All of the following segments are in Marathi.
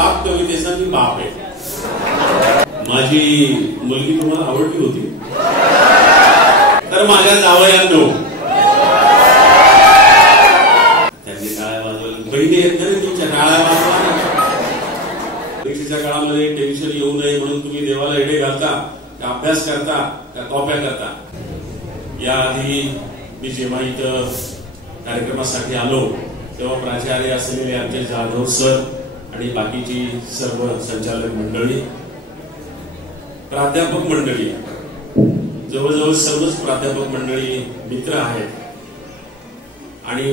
बाप कवितेचा मी बाप आहे. माझी मुलगी तुम्हाला आवडली होती तर माझ्या जावयांनो त्यांनी टाळ्या वाजवल्या. बहिणी येत नाही तुमच्या टाळ्या वाजवा. परीक्षेच्या काळामध्ये टेन्शन येऊ नये म्हणून तुम्ही देवाला एडे घालता का अभ्यास करता का कॉप्या करता. याआधी मी जेव्हा इथं कार्यक्रमासाठी आलो तेव्हा प्राचार्य असलेले आमचे जाधव सर आणि बाकीची सर्व संचालक मंडळी, प्राध्यापक मंडळी, जवळजवळ सर्वच प्राध्यापक मंडळी मित्र आहेत आणि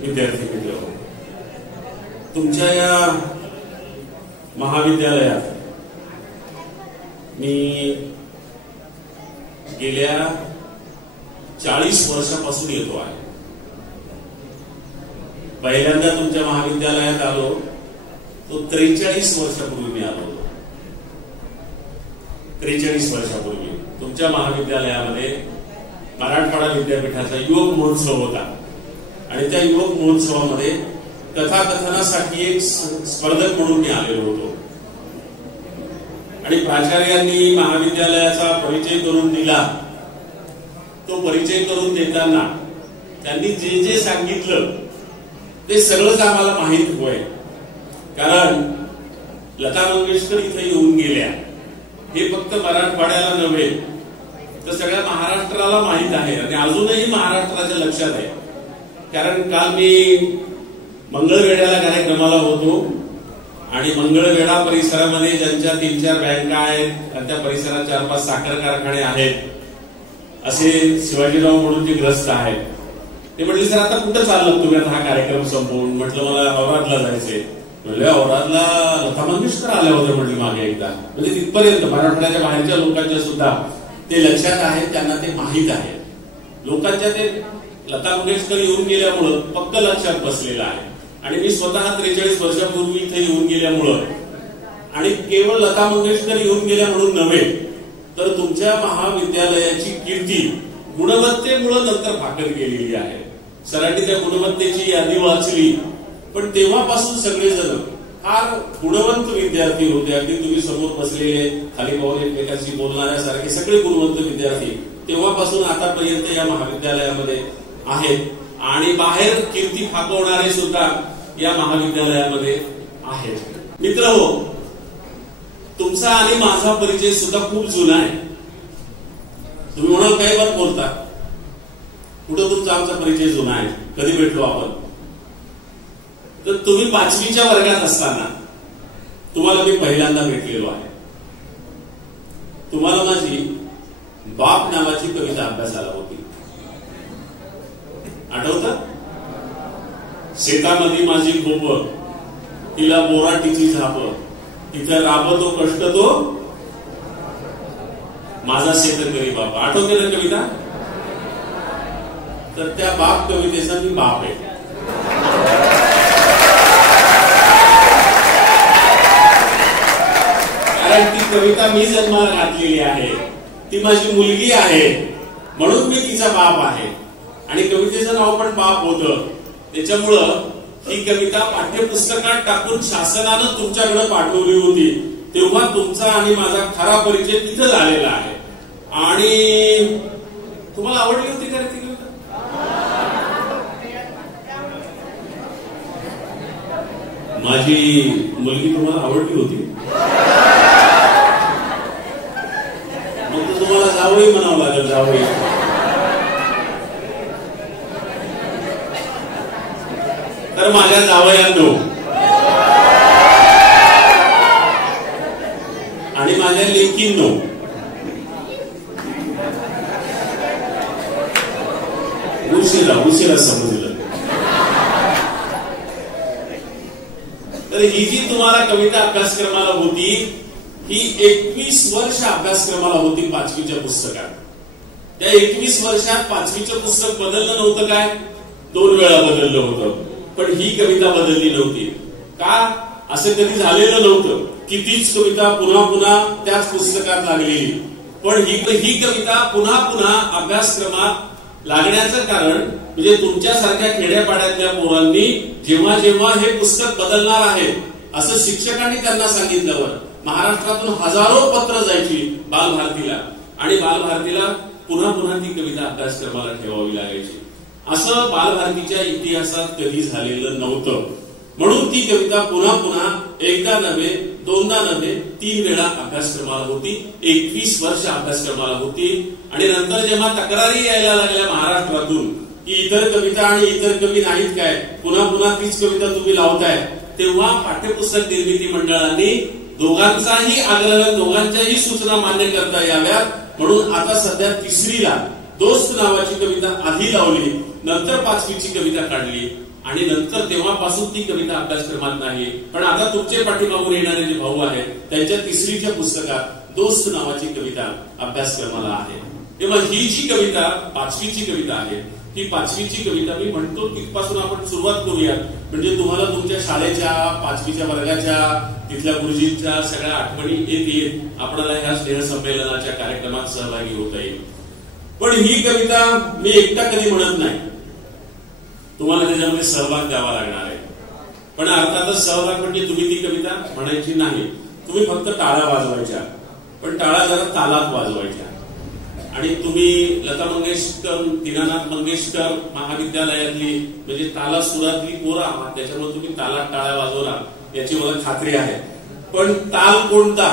विद्यार्थी मित्र. तुमच्या या महाविद्यालयात मी गेल्या 40 वर्षापासून येतो आहे. पहिल्यांदा तुमच्या महाविद्यालयात आलो तो 43 वर्षापूर्वी मी आलो होतो. 43 वर्षापूर्वी तुमच्या महाविद्यालयामध्ये मराठवाडा विद्यापीठाचा युवक महोत्सव होता आणि त्या युवक महोत्सवामध्ये कथाकथनासाठी एक स्पर्धक म्हणून मी आलेलो होतो आणि प्राचार्यांनी महाविद्यालयाचा परिचय करून दिला. तो परिचय करून देताना त्यांनी जे जे सांगितलं ते सगळंच आम्हाला माहित होय. कारण लता मंगेशकर इथे येऊन गेल्या हे फक्त मराठवाड्याला नव्हे तर सगळ्या महाराष्ट्राला माहित आहे आणि अजूनही महाराष्ट्राच्या लक्षात आहे. कारण काल मी मंगळवेढ्याला कार्यक्रमाला होतो आणि मंगळवेढा परिसरामध्ये ज्यांच्या 3-4 बँका आहेत आणि त्या परिसरात 4-5 साखर कारखाने आहेत असे शिवाजीराव म्हणून जे ग्रस्त आहेत ते म्हटले सर आता कुठं चाललं तुम्ही आता हा कार्यक्रम संपवून. म्हटलं मला औरादला जायचंय. म्हणले औरादला लता मंगेशकर आल्या होत्या म्हटली मागे एकदा. म्हणजे तिथपर्यंत मराठवाड्याच्या बाहेरच्या लोकांच्या सुद्धा ते लक्षात आहे, त्यांना ते माहीत आहे. लोकांच्या ते लता मंगेशकर येऊन गेल्यामुळं पक्क लक्षात बसलेलं आहे. आणि मी स्वतः 43 वर्षापूर्वी इथे येऊन गेल्यामुळं आणि केवळ लता मंगेशकर येऊन गेल्या म्हणून नव्हे तर तुमच्या महाविद्यालयाची कीर्ती गुणवत्तेमुळे नंतर भाकर गेलेली आहे. सरांनी त्या गुणवत्तेची यादी वाचली पण तेव्हापासून सगळेजण फार गुणवंत विद्यार्थी होते. अगदी तुम्ही समोर बसलेले खाली पाहून एकमेकांशी बोलणाऱ्यासारखे सगळे गुणवंत विद्यार्थी तेव्हापासून आतापर्यंत या महाविद्यालयामध्ये आहेत आणि बाहेर कीर्ती फाकवणारे सुद्धा या महाविद्यालयामध्ये आहेत. मित्र हो, तुमचा आणि माझा परिचय सुद्धा खूप जुना आहे. तुम्ही म्हणाल काही वर बोलता कुठं तुमचा आमचा परिचय जुना आहे. कधी भेटलो आपण तर तुम्ही 5वीच्या वर्गात असताना तुम्हाला मी पहिल्यांदा भेटलेलो आहे. तुम्हाला माझी बाप नावाची कविता अभ्यासाला होती. आठवतं? शेतामध्ये माझी खोप तिला बोराटीची झाप तिथं राबतो कष्ट तो माझा शेतकरी बाप. आठवते ना कविता? तर त्या बाप कवितेचा मी बाप आहे. कारण ती कविता मी जन्माला घातलेली आहे, ती माझी मुलगी आहे म्हणून मी तिचा बाप आहे. आणि कवितेचं नाव पण बाप होतं. त्याच्यामुळं ही कविता पाठ्यपुस्तकात टाकून शासनानं तुमच्याकडे पाठवली होती. तेव्हा तुमचा आणि माझा खरा परिचय तिथं झालेला आहे. आणि तुम्हाला आवडली होती का ती कविता? माझी मुलगी तुम्हाला आवडली होती मग तुम्हाला जावई म्हणावं लागेल. जावई तर माझ्या जावयांनो आणि माझ्या लेकींनो उशिरा समजलं. तर ही जी तुम्हाला कविता अभ्यासक्रमाला होती ही 21 वर्ष अभ्यासक्रमाला होती 5वीच्या पुस्तकात. त्या 21 वर्षात 5वीचं पुस्तक बदललं नव्हतं काय? 2 वेळा बदललं होतं. पण ही कविता बदलली नव्हती. का? असं कधी झालेलं नव्हतं की तीच कविता पुन्हा पुन्हा त्याच पुस्तकात लागलेली. पण ही कविता पुन्हा पुन्हा अभ्यासक्रमात लागण्याचं कारण म्हणजे तुमच्यासारख्या खेड्यापाड्यातल्या पोरांनी जेव्हा जेव्हा हे पुस्तक बदलणार आहे असं शिक्षकांनी त्यांना सांगितल्यावर महाराष्ट्रातून हजारो पत्र जायची बालभारतीला आणि बालभारतीला पुन्हा पुन्हा ती कविता अभ्यासक्रमाला ठेवावी लागायची. असं बालभारतीच्या इतिहासात कधी झालेलं नव्हतं. म्हणून ती कविता पुन्हा पुन्हा एकदा नव्हे, दोनदा नव्हे, 3 वेळा अभ्यासक्रमाला होती. 21 वर्ष अभ्यासक्रमाला होती. आणि नंतर जेव्हा तक्रारी यायला लागल्या महाराष्ट्रातून की इतर कविता आणि इतर कवी नाहीत काय, पुन्हा पुन्हा तीच कविता तुम्ही लावताय, तेव्हा पाठ्यपुस्तक निर्मिती मंडळाने दोघांचाही आग्रह, दोघांच्याही सूचना मान्य करता याव्यात म्हणून आता सध्या 3रीला दोस्त नावाची कविता आधी लावली, नंतर 5वीची कविता काढली आणि नंतर तेव्हापासून ती कविता अभ्यासक्रमात नाही. पण आता तुमचे पाठीमागून येणारे जे भाऊ आहेत त्यांच्या 3रीच्या पुस्तकात दोस्त नावाची कविता अभ्यासक्रमाला आहे. तेव्हा ही जी कविता 5वीची कविता आहे, ही 5वीची कविता मी म्हणतो तिथपासून आपण सुरुवात करूया. म्हणजे तुम्हाला तुमच्या शाळेच्या 5वीच्या वर्गाच्या तिथल्या गुरुजींच्या सगळ्या आठवणी येतील. आपल्याला ह्या स्नेहसंमेलनाच्या कार्यक्रमात सहभागी होता येईल. पण ही कविता मी एकटा कधी म्हणत नाही, तुम्हाला त्याच्यामध्ये सहभाग द्यावा लागणार आहे. पण अर्थातच सहभाग म्हणजे तुम्ही ती कविता म्हणायची नाही, तुम्ही फक्त टाळ्या वाजवायच्या, पण टाळ्या जरा तालात वाजवायच्या. आणि तुम्ही लता मंगेशकर, दीनानाथ मंगेशकर महाविद्यालयातली म्हणजे ताला सुरातली पोरं आहात, त्याच्यामुळे तुम्ही तालात टाळ्या वाजवणार याची मला खात्री आहे. पण ताल कोणता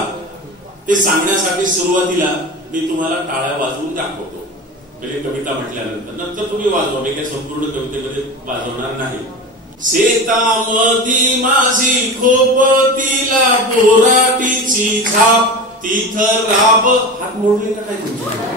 ते सांगण्यासाठी सुरुवातीला मी तुम्हाला टाळ्या वाजवून दाखवतो. म्हणजे कविता म्हटल्यानंतर नंतर तुम्ही वाजवा, मी काही संपूर्ण कवितेमध्ये वाजवणार नाही. शेतामधी माझी खोपतीला बोराटीची छाप, तिथं राब, हात मोडले का काय तुमच्या?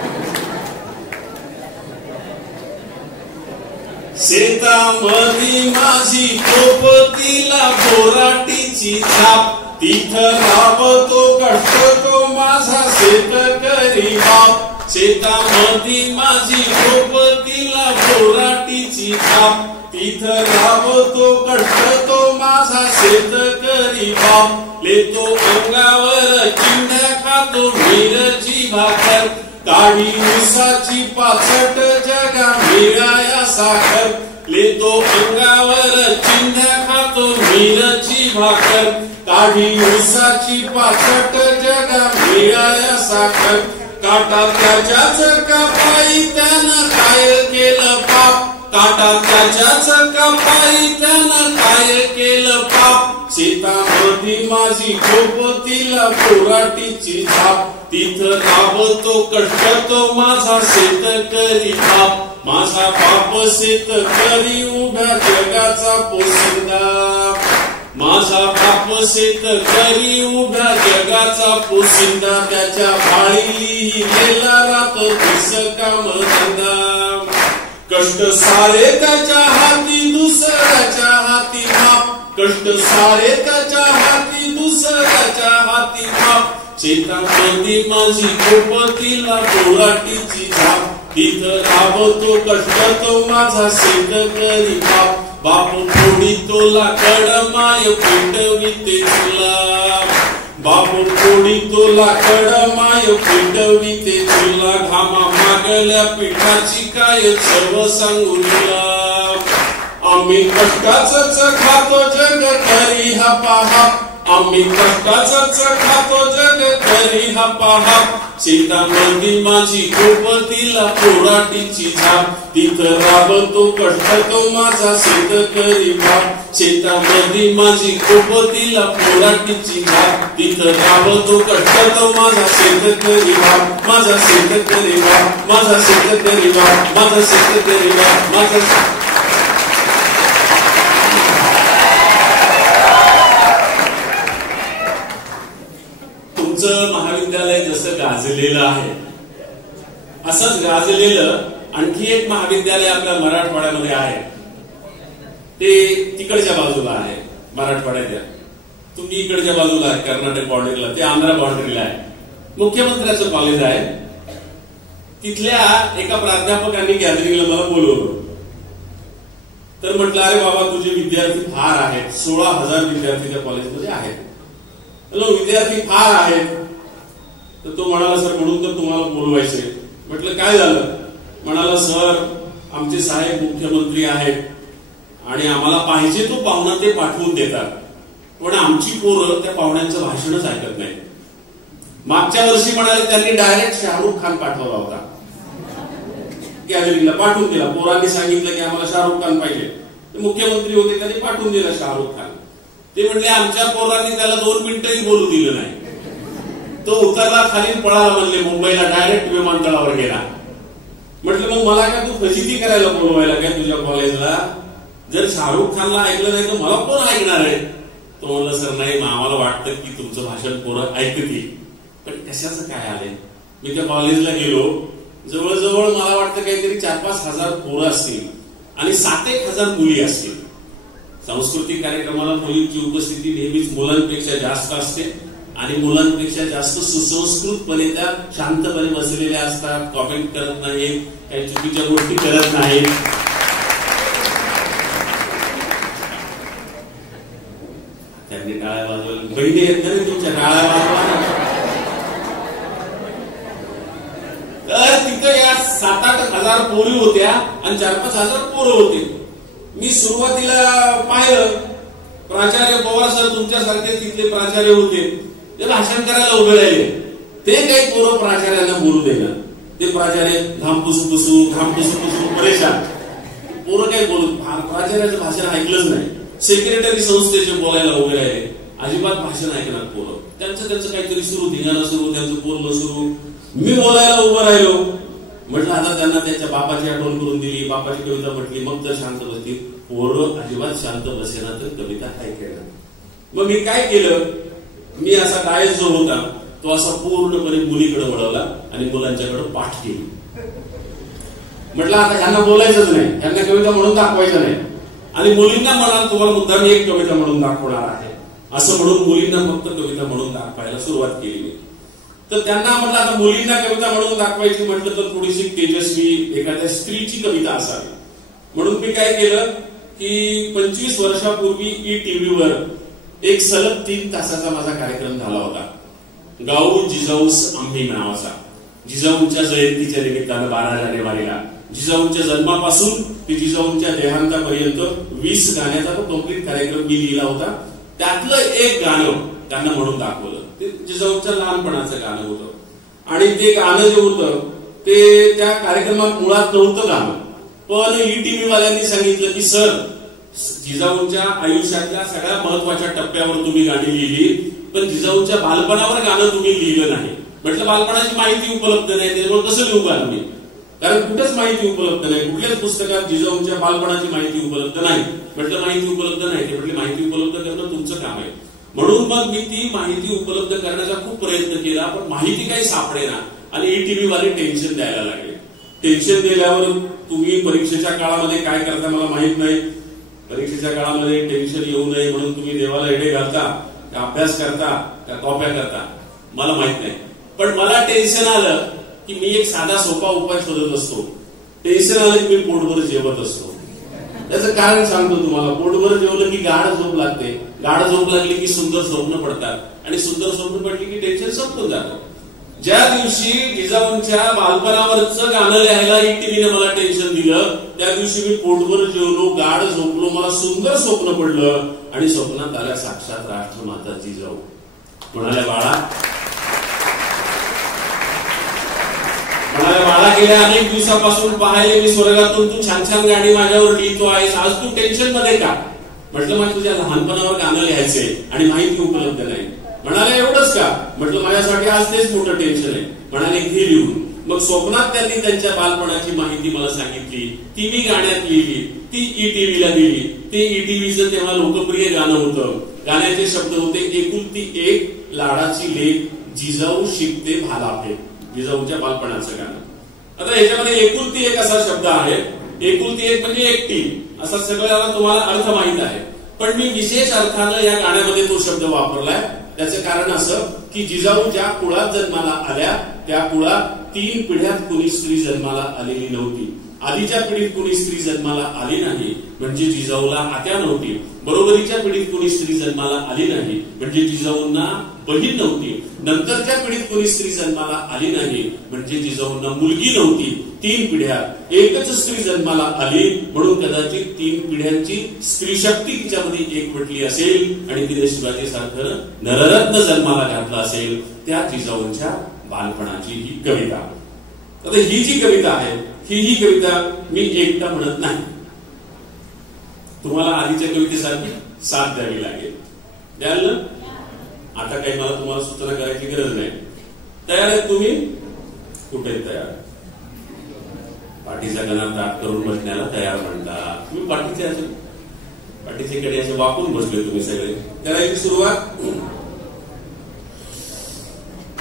शेतामधी माझी खोपतीला बोराटीची छाप, तिथं राबतो कष्ट तो माझा शेतकरी बाप. शेतामधी माझी खोपतीला बोराटीची छाप, तिथं राबतो कष्ट तो माझा शेतकरी बाप. लेतो अंगावर चिंध्या खातो मिरची भाकर, काळी उसाची पाचट जगा मिळाया साखर. लेतो अंगावर चिंध्या खातो मिरची भाकर, काळी उसाची पाचट जगा मिळाया साखर. काटा त्याच्याच कपाई त्यानं काय केलं पाप, काटा त्याच्याच कपाई त्यानं काय केलं पाप. शेतामधी माझी खोपतीला बोराटीची छाप, तिथं राबतो कष्ट तो माझा शेतकरी बाप. माझा बाप शेतकरी उभ्या जगाचा पोशिंदा, माझा बाप शेतकरी उभ्या जगाचा पोशिंदा. त्याच्या भाळी गेला राहतो दिस काम धंदा, कष्ट सारे त्याच्या हाती दुसऱ्याच्या हाती माप, कष्ट सारे त्याच्या हाती दुसऱ्याच्या हाती माप. शेतामधी माझी खोपतीला बोराटीची छाप, तिथं राबतो कष्ट तो माझा शेतकरी बाप. बाप फोडी तो लाकड माय पेटविते चुला, बाप फोडी तो लाकड माय पेटविते चुला. घामा मागल्या पिठाची काय सर्व सांगू तुला, आम्ही कष्टाच खातो जग तरी हा पहा, आम्ही कष्टाच खातो जग तरी हा पहा. शेतामधी माझी खोपतीला बोराटीची छाप, तिथं राबतो कष्ट तो माझा शेतकरी बाप. शेतामधी माझी खोपतीला बोराटीची छाप, तिथं राबतो कष्ट तो माझा शेतकरी बाप. माझा शेतकरी बाप, माझा शेतकरी बाप, माझा शेतकरी बाप, माझा. महाविद्यालय जसं गाजलेलं आहे असंच गाजलेलं आणखी एक महाविद्यालय आपल्या मराठवाड्यामध्ये आहे. ते तिकडच्या बाजूला आहे मराठवाड्याच्या, तुम्ही इकडच्या बाजूला आहे कर्नाटक बाउंड्रीला, ते आंध्रा बाउंड्रीला आहे. मुख्यमंत्र्याचं कॉलेज आहे. तिथल्या एका प्राध्यापकांनी गॅदरिंगला मला बोलवलं. तर म्हटलं अरे बाबा तुझे विद्यार्थी फार आहेत, 16,000 विद्यार्थी त्या कॉलेजमध्ये आहेत. विद्यार्थी फार आहेत. तर तो म्हणाला सर म्हणून तर तुम्हाला बोलवायचे. म्हटलं काय झालं? म्हणाला सर आमचे साहेब मुख्यमंत्री आहेत आणि आम्हाला पाहिजे तो पाहुणा ते पाठवून देतात. पण आमची पोरं त्या पाहुण्यांचं भाषणच ऐकत नाही. मागच्या वर्षी म्हणाले त्यांनी डायरेक्ट शाहरुख खान पाठवला होता गॅलरीला, पाठवून दिला. पोरांनी सांगितलं की आम्हाला शाहरुख खान पाहिजे. मुख्यमंत्री होते, त्यांनी पाठवून दिला शाहरुख खान. ते म्हणले आमच्या पोरांनी त्याला 2 मिनिटंही बोलू दिलं नाही. तो उतरला, खाली पळाला, म्हणले मुंबईला डायरेक्ट विमानतळावर गेला. म्हटलं मग मला काय तू फजिती करायला बोलवायला काय तुझ्या कॉलेजला? जर शाहरुख खानला ऐकलं नाही तर मला कोण ऐकणार आहे? तो म्हणलं सर नाही, आम्हाला वाटतं की तुमचं भाषण पोरं ऐकतील. पण कशाचं काय आलंय? मी त्या कॉलेजला गेलो, जवळजवळ मला वाटतं काहीतरी 4-5 हजार पोरं असतील आणि 7-1 हजार मुली असतील. सांस्कृतिक कार्यक्रमाला मुलींची उपस्थिती नेहमीच मुलांपेक्षा जास्त असते आणि मुलांपेक्षा जास्त सुसंस्कृतपणे त्या शांतपणे बसलेल्या असतात, कॉमेंट करत नाहीत, काही चुकीच्या गोष्टी करत नाहीत. त्यांनी टाळ्या वाजवल्या, बहिणी येत नाही तुमच्या टाळ्या वाजवा. तर तिथं या 7-8 हजार पोरी होत्या आणि 4-5 हजार पोरं होते. मी सुरुवातीला पाहिलं, प्राचार्य पवार सर तुमच्यासारखे तिथले प्राचार्य होते, ते भाषण करायला उभे राहिले. ते काही पोरं प्राचार्यांना बोलू देणार. ते प्राचार्य घामपुसू परेशान. पोरं काही बोलू, प्राचार्याचं भाषण ऐकलंच नाही. सेक्रेटरी संस्थेचे बोलायला उभे राहिले, अजिबात भाषण ऐकणार पोरं. त्यांचं काहीतरी सुरू, धिंगाणा सुरू, त्यांचं बोलणं सुरू. मी बोलायला उभं राहिलो. म्हटलं आता त्यांना त्यांच्या बापाची आठवण करून दिली, बापाची कविता म्हटली, मग तर शांत बसतील. पोरं अजिबात शांत बसेना, तर कविता ऐकायला. मग मी काय केलं, मी असा डायस जो होता तो असा पूर्णपणे मुलीकडे वळवला आणि मुलांच्याकडे पाठ केली. म्हटलं आता ह्यांना बोलायचंच नाही, ह्यांना कविता म्हणून दाखवायचं नाही. आणि मुलींना म्हणाल तुम्हाला मुद्दाम एक कविता म्हणून दाखवणार आहे असं म्हणून मुलींना फक्त कविता म्हणून दाखवायला सुरुवात केली. तर त्यांना म्हटलं आता मुलींना कविता म्हणून दाखवायची म्हटलं तर थोडीशी तेजस्वी एखाद्या स्त्रीची कविता असावी. म्हणून मी काय केलं की 25 वर्षापूर्वी ETVवर एक सलग 3 तासाचा माझा कार्यक्रम झाला होता, गाऊ जिजाऊस आम्ही नावाचा. जिजाऊंच्या जयंतीच्या निमित्तानं 12 जानेवारीला जिजाऊंच्या जन्मापासून ते जिजाऊंच्या देहांतापर्यंत 20 गाण्याचा तो कम्प्लीट कार्यक्रम मी लिहिला होता. त्यातलं एक गाणं त्यांना म्हणून दाखवलं. ते जिजाऊंच्या लहानपणाचं गाणं होतं आणि ते गाणं जे होतं ते त्या कार्यक्रमात मुळात नव्हतं गाणं. पण ETV वाल्यांनी सांगितलं की सर, जिजाऊंच्या आयुष्यातल्या सगळ्या महत्वाच्या टप्प्यावर तुम्ही गाणी लिहिली, पण जिजाऊंच्या बालपणावर गाणं तुम्ही लिहिलं नाही. म्हटलं बालपणाची माहिती उपलब्ध नाही, त्याच्यामुळे कसं लिहू गाणं मी? कारण कुठेच माहिती उपलब्ध नाही, कुठल्याच पुस्तकात जिजाऊंच्या बालपणाची माहिती उपलब्ध नाही. म्हटलं माहिती उपलब्ध नाही, ते म्हटले माहिती उपलब्ध करणं तुमचं काम आहे. म्हणून मग मी ती माहिती उपलब्ध करण्याचा खूप प्रयत्न केला, पण माहिती काही सापडेना आणि ETV वाले टेन्शन द्यायला लागले. टेन्शन दिल्यावर तुम्ही परीक्षेच्या काळामध्ये काय करता मला माहित नाही. परीक्षेच्या काळामध्ये टेन्शन येऊ नये म्हणून तुम्ही देवाला एडे घालता का अभ्यास करता का कॉप्या करता मला माहित नाही. पण मला टेन्शन आलं की मी एक साधा सोपा उपाय शोधत असतो. टेन्शन आलं की मी पोटभर जेवत असतो. त्याचं कारण सांगतो तुम्हाला. पोटभर जेवलं की गाढ झोप लागते, गाढ झोप लागली की सुंदर स्वप्न पडतात आणि सुंदर स्वप्न पडली की टेन्शन संपून जातं. ज्या दिवशी जिजाऊंच्या बालपणावरचं गाणं लिहायला ETVने मला टेन्शन दिलं, त्या दिवशी मी पोटभर जेवलो, गाढ झोपलो, मला सुंदर स्वप्न पडलं आणि स्वप्नात आल्या साक्षात राष्ट्रमाता जिजाऊ. म्हणाल्या बाळा गेल्या अनेक दिवसापासून पाहिले मी स्वर्गातून तू छान छान गाणी माझ्यावर लिहितो आहेस, आज तू टेन्शन मध्ये का? म्हटलं मला तुझ्या लहानपणावर गाणं लिहायचंय आणि माहिती उपलब्ध नाही. म्हणाले एवढंच का? म्हटलं माझ्यासाठी आज तेच मोठं टेन्शन आहे. म्हणाले घे लिहून. मग स्वप्नात त्यांनी त्यांच्या बालपणाची माहिती मला सांगितली, ती मी गाण्यात लिहिली, ती ETVला दिली. ते ETVचं तेव्हा लोकप्रिय गाणं होतं. गाण्याचे शब्द होते एकुलती एक लाडाची लेक जिजाऊ शिकते भालाफेक. जिजाऊच्या बालपणाचं गाणं. आता ह्याच्यामध्ये एकुलती एक असा शब्द आहे. एकुलती एक म्हणजे एकटी असा सगळ्याला तुम्हाला अर्थ माहित आहे. पण मी विशेष अर्थानं या गाण्यामध्ये तो शब्द वापरलाय. त्याचं कारण असं की जिजाऊ ज्या कुळात जन्माला आल्या त्या कुळात 3 पिढ्यात कुणी स्त्री जन्माला आलेली नव्हती. आधीच्या पिढीत कोणी स्त्री जन्माला आली नाही म्हणजे जिजाऊला आत्या नव्हती, बरोबरीच्या पिढीत कोणी स्त्री जन्माला आली नाही म्हणजे जिजाऊंना बहीण नव्हती, नंतरच्या पिढीत कोणी स्त्री जन्माला आली नाही म्हणजे जिजाऊंना मुलगी नव्हती. 3 पिढ्या एकच स्त्री जन्माला आली म्हणून कदाचित 3 पिढ्यांची स्त्री शक्ती तिच्यामध्ये एकवटली असेल आणि तिने शिवाजी सारखं नररत्न जन्माला घातला असेल. त्या जिजाऊंच्या बालपणाची ही कविता. आता ही जी कविता आहे ही कविता मी एकटा म्हणत नाही, तुम्हाला आधीच्या कवितेसारखी साथ द्यावी लागेल. द्याल ना? आता काही मला तुम्हाला सूचना करायची गरज नाही. तयार आहेत तुम्ही? कुठे तयार? पाठीच्या गणात ताट करून बसण्याला तयार म्हणतात. तुम्ही पाठीचे कडे असे वाकून बसले तुम्ही सगळे. करायची सुरुवात.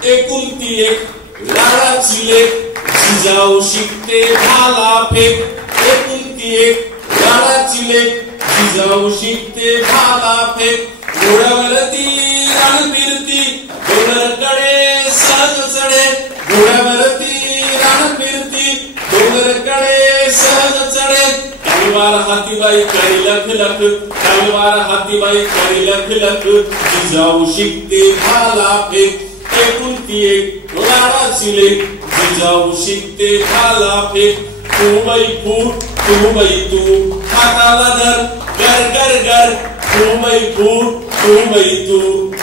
एकुलती एक लाडाची लेक जिजाऊ शिकते भाला फेक. एकुलती एक लाडाची लेक जिजाऊ शिकते भाला फेक. घोड्यावरती रान फिरती डोंगरकडे सहज चढे. घोड्यावरती रान फिरती डोंगरकडे सहज चढे. तलवार हातीबाई करी लख लख. तलवार हातीबाई करी लख लख. जिजाऊ शिकते भाला फेक. एकुलती एक लाडाची लेक जिजाऊ शिकते भाला फेक. तू बाई फूट तू बाई तू हाताला धर गर गर गर. तू बाई फूट तू बाई तू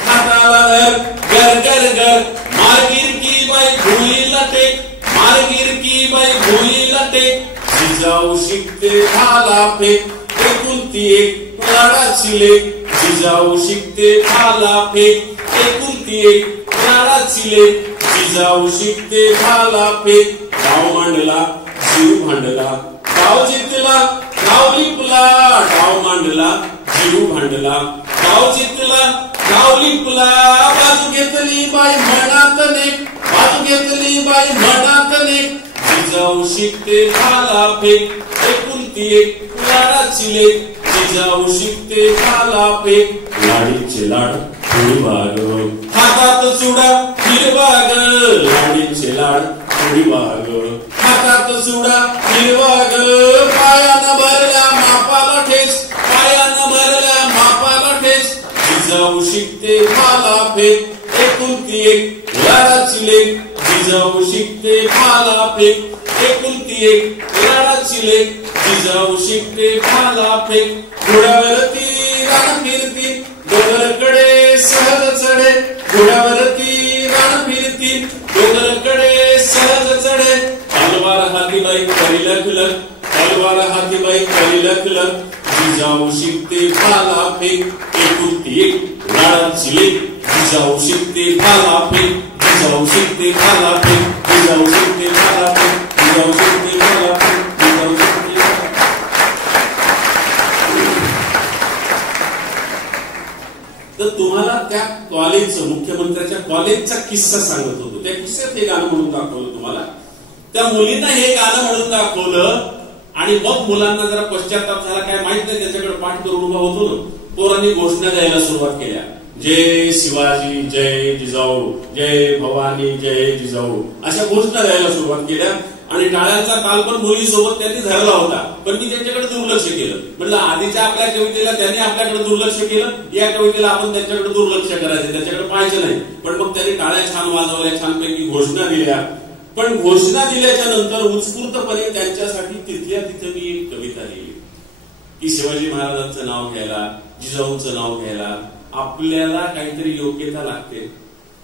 हाताला धर गर गर गर. मारगिर की बाई भुईला टेक. मारगिर की बाई भुईला टेक. जिजाऊ शिकते भाला फेक. एकुलती एक लाडाची लेक जिजाऊ शिकते भाला फेक. एकुलती एक लाडाची लेक जिजाऊ शिकते भाला फेक. गाव मांडला जीव भांडला. गाव जिंकला गाव लिपला. गाव मांडला जीव भांडला. गाव जिंकला गाव लिपला. बाजू घेतली बाई मनात नेक. बाजू घेतली बाई मनात नेक. जिजाऊ शिकते भाला फेक. एकुलती एक लाडाची लेक जिजाऊ शिकते भाला फेक. लाडीचे लाड फुलबाग हातात चुडा हिरवाग. लाडीचे लाड फुलबाग हातात चुडा हिरवाग. पायानं भरल्या मापाला ठेस. पायानं भरल्या मापाला ठेस. जिजाऊ शिकते भाला फेक. एकुलती एक लाडाची लेक जिजाऊ शिकते भाला फेक. एकुलती एक लाडाची लेक जिजाऊ शिकते भाला फेक. घोड्यावरती रान फिरती डोंगरकडे सहज चढे. घोड्यावरती रान फिरती डोंगरकडे सहज चढे. तलवार हातीबाई करी लख लख. तलवार हातीबाई करी लख लख. जिजाऊ शिकते भाला फेक. एकुलती एक लाडाची लेक जिजाऊ शिकते भाला फेक. जिजाऊ शिकते भाला फेक. जिजाऊ शिकते भाला फेक. जिजाऊ शिकते भाला फेक. जिजाऊ शिकते तर तुम्हाला त्या कॉलेजचं मुख्यमंत्र्याच्या कॉलेजचा किस्सा सांगत होतो. त्या किस्स्यात हे गाणं म्हणून दाखवलं तुम्हाला. त्या मुलीनं हे गाणं म्हणून दाखवलं आणि मग मुलांना जरा पश्चाताप झाला. काय माहित नाही त्याच्याकडे पाठ करून उभा होतो ना. पोरांनी घोषणा द्यायला सुरुवात केल्या. जय शिवाजी जय जिजाऊ. जय भवानी जय जिजाऊ. अशा घोषणा द्यायला सुरुवात केल्या आणि टाळ्यांचा ताल पण मुलीसोबत त्यांनी धरला होता. पण मी त्यांच्याकडे दुर्लक्ष केलं. म्हटलं आधीच्या आपल्या कवितेला त्यांनी आपल्याकडे दुर्लक्ष केलं. या कवितेला आपण त्यांच्याकडे दुर्लक्ष करायचं, त्याच्याकडे पाहायचं नाही. पण मग त्यांनी टाळ्या छान वाजवल्या, छानपैकी घोषणा दिल्या. पण घोषणा दिल्याच्या नंतर उत्स्फूर्तपणे त्यांच्यासाठी तिथल्या तिथे मी एक कविता लिहिली की शिवाजी महाराजांचं नाव घ्यायला, जिजाऊंचं नाव घ्यायला आपल्याला काहीतरी योग्यता लागते.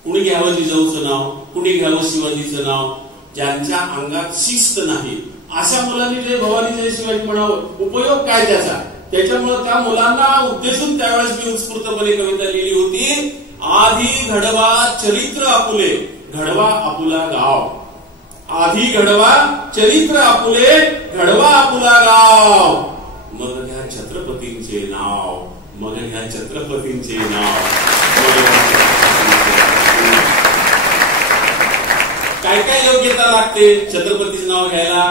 कुणी घ्यावं जिजाऊचं नाव, कुणी घ्यावं शिवाजीचं नाव. ज्यांच्या अंगात शिस्त नाही अशा मुलांनी जय भवानी जय शिवाजी म्हणावं, उपयोग काय त्याचा? त्याच्यामुळे त्या मुलांना उद्देशून त्यावेळेस मी उत्स्फूर्तपणे कविता लिहिली होती. आधी घडवा चरित्र आपुले, घडवा आपुला गाव. आधी घडवा चरित्र आपुले, घडवा आपुला गाव. मग घ्या छत्रपतींचे नाव, मग घ्या छत्रपतींचे नाव. काय काय योग्यता लागते छत्रपतीचं नाव घ्यायला?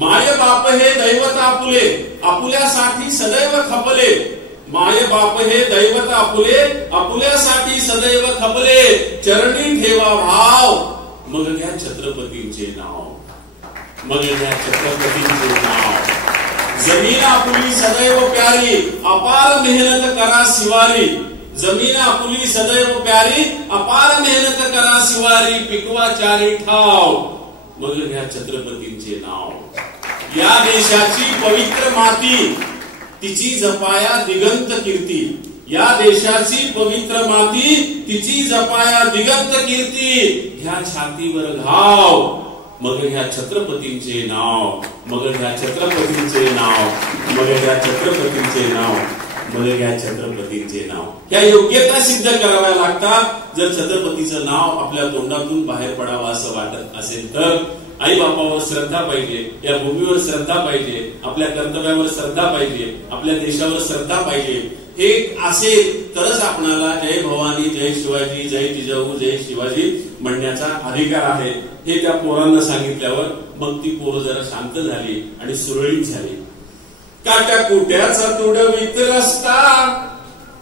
माय बाप हे दैवत आपुले, आपुल्यासाठी सदैव खपले. माय बाप हे दैवत आपुले, आपुल्यासाठी सदैव खपले. चरणी ठेवा भाव, मग घ्या छत्रपतींचे नाव. मग या छत्रपतींचे नाव. जमीन आपुली सदैव प्यारी, अपार मेहनत करा शिवारी. जमीन आपुली सदैव प्यारी, अपार मेहनत करा शिवारी. पिकवा चारी ठाव, मग या छत्रपतींचे नाव. या देशाची पवित्र माती, तिची जपाया दिगंत कीर्ती. या देशाची पवित्र माती, तिची जपाया दिगंत कीर्ती. घ्या छातीवर घाव, मग ह्या छत्रपतींचे नाव. मग ह्या छत्रपतींचे नाव. मग ह्या छत्रपतींचे नाव. मग ह्या छत्रपतींचे नाव. ह्या योग्यता सिद्ध कराव्या लागतात. जर छत्रपतीचं नाव आपल्या तोंडातून बाहेर पडावं असं वाटत असेल तर आई बापावर श्रद्धा पाहिजे, या भूमीवर श्रद्धा पाहिजे, आपल्या कर्तव्यावर श्रद्धा पाहिजे, आपल्या देशावर श्रद्धा पाहिजे. हे असेल तरच आपणाला जय भवानी, जय शिवाजी, जय जिजाऊ, जय शिवाजी म्हणण्याचा अधिकार आहे. हे त्या पोरांना सांगितल्यावर मग ती पोरं जरा शांत झाली आणि सुरळीत झाली. काट्या कुट्याचा तुडवीत रस्ता,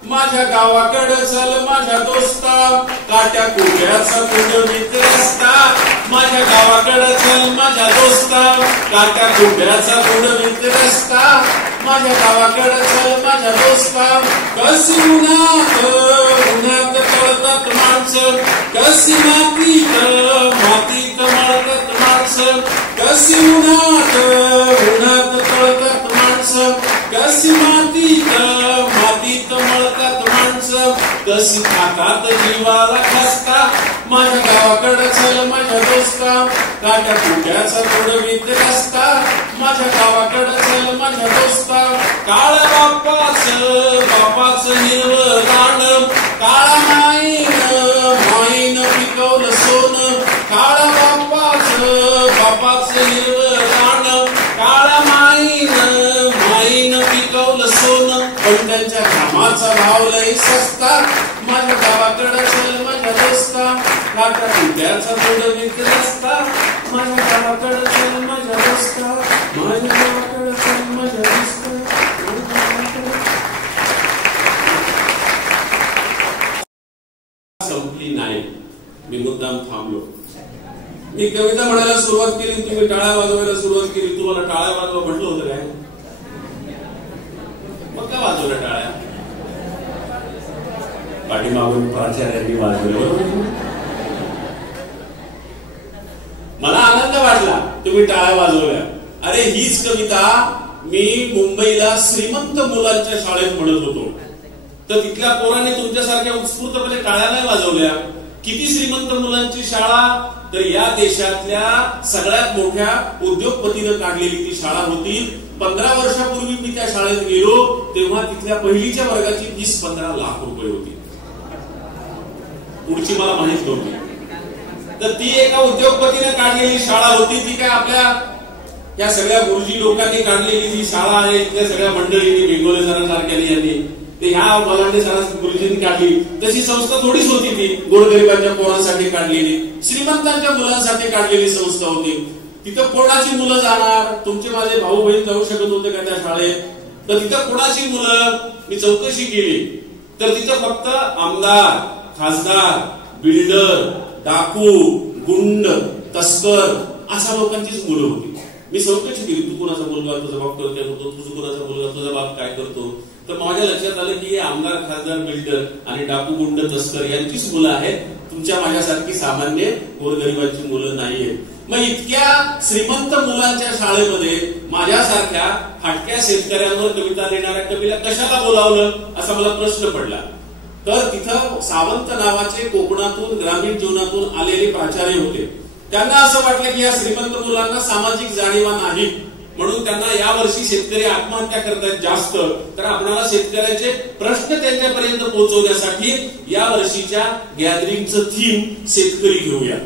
माझ्या गावाकडे चल माझ्या दोस्ता. काट्या कुट्याचा तुडवीत रस्ता, माझ्या गावाकडे चल माझ्या दोस्ता. काट्या कुट्याचा तुडवीत रस्ता, माझ्या गावाकडे चल माझ्या दोस्ता. कशी उन्हात उन्हात कळतात माणसं, कशी मातीत मातीत मळतात माणसं. कशी उन्हात उन्हात कळतात माणसं, कशी मातीत मातीत मळतात माणसं. कशी खातात जीवाला खसता, माझ्या गावाकडे चल माझ्या दोस्ता. काट्या कुट्याचा तुडवीत रस्ता, माझ्या गावाकडे चल माझ्या दोस्ता. काळा बापाचं हिरवं रान, काळा माईन पिकवलं सोनं. काळा बापाचं हिरवं रान, काळा माईन पिकवलं सोनं. पण त्यांच्या घामाचा भाव लई सस्ता, माझ्या गावाकडे चल माझ्या दोस्ता. काट्या कुट्याचा तुडवीत रस्ता, माझ्या गावाकडे चल माझ्या दोस्ता. माझ्या गावाकडे चल माझ्या दोस्ता. संपली नाही, मी मुद्दाम थांबलो. मी कविता म्हणायला सुरुवात केली, तुम्ही टाळ्या वाजवायला सुरुवात केली. तुम्हाला टाळ्या वाजवा म्हटलं होतं काय? मग का वाजवल्या टाळ्या? पाठीमागून प्राचार्यांनी वाजवलं. मला आनंद वाटला तुम्ही टाळ्या वाजवल्या. अरे हीच कविता मी मुंबईला श्रीमंत मुलांच्या शाळेत म्हणत होतो, तर तिथल्या पोरांनी तुमच्यासारख्या उत्स्फूर्तपणे टाळ्या नाही वाजवल्या. किती श्रीमंत मुलांची शाळा, तर या देशातल्या सगळ्यात मोठ्या उद्योगपतीनं काढलेली ती शाळा होती. 15 वर्षापूर्वी मी त्या शाळेत गेलो तेव्हा तिथल्या पहिलीच्या वर्गाची फीस 15 लाख रुपये होती. पुढची मला माहित नव्हती. तर ती एका उद्योगपतीने काढलेली शाळा होती. ती काय आपल्या या सगळ्या गुरुजी लोकांनी काढलेली जी शाळा आहे, इथल्या सगळ्या मंडळींनी, बेंगोले सरांसारख्यानी यांनी ते ह्या मलांडे सर गुरुजींनी काढली. तशी संस्था थोडीच होती ती. गोरगरिबांच्या पोरांसाठी काढलेली, श्रीमंतांच्या मुलांसाठी काढलेली संस्था होती. तिथं कोणाची मुलं जाणार? तुमचे माझे भाऊ बहीण जाऊ शकत होते का त्या शाळेत? तर तिथं कोणाची मुलं? मी चौकशी केली तर तिथं फक्त आमदार, खासदार, बिल्डर, डाकू, गुंड, तस्कर अशा लोकांचीच मुलं होती. मी चौकशी केली, तू कोणाचा मुलगा, तुझा बाप काय करतो, तुझा कोणाचा मुलगा, तुझा बाप काय करतो. तर माझ्या लक्षात आलं की आमदार, खासदार, बिल्डर आणि डाकू, गुंड, तस्कर यांचीच मुलं आहेत. तुमच्या माझ्यासारखी सामान्य गोरगरिबांची मुलं नाहीये. मग इतक्या श्रीमंत मुलांच्या शाळेमध्ये माझ्यासारख्या फाटक्या शेतकऱ्यांवर कविता लिहिणाऱ्या कवीला कशाला बोलावलं असा मला प्रश्न पडला. तर तिथं सावंत नावाचे कोकणातून ग्रामीण जीवनातून आलेले प्राचार्य होते. त्यांना असं वाटलं की या श्रीमंत मुलांना सामाजिक जाणीवा नाही, म्हणून त्यांना यावर्षी शेतकरी आत्महत्या करतात जास्त, तर आपल्याला शेतकऱ्याचे प्रश्न त्यांच्यापर्यंत पोहोचवण्यासाठी या वर्षीच्या गॅदरिंगचं थीम शेतकरी घेऊया.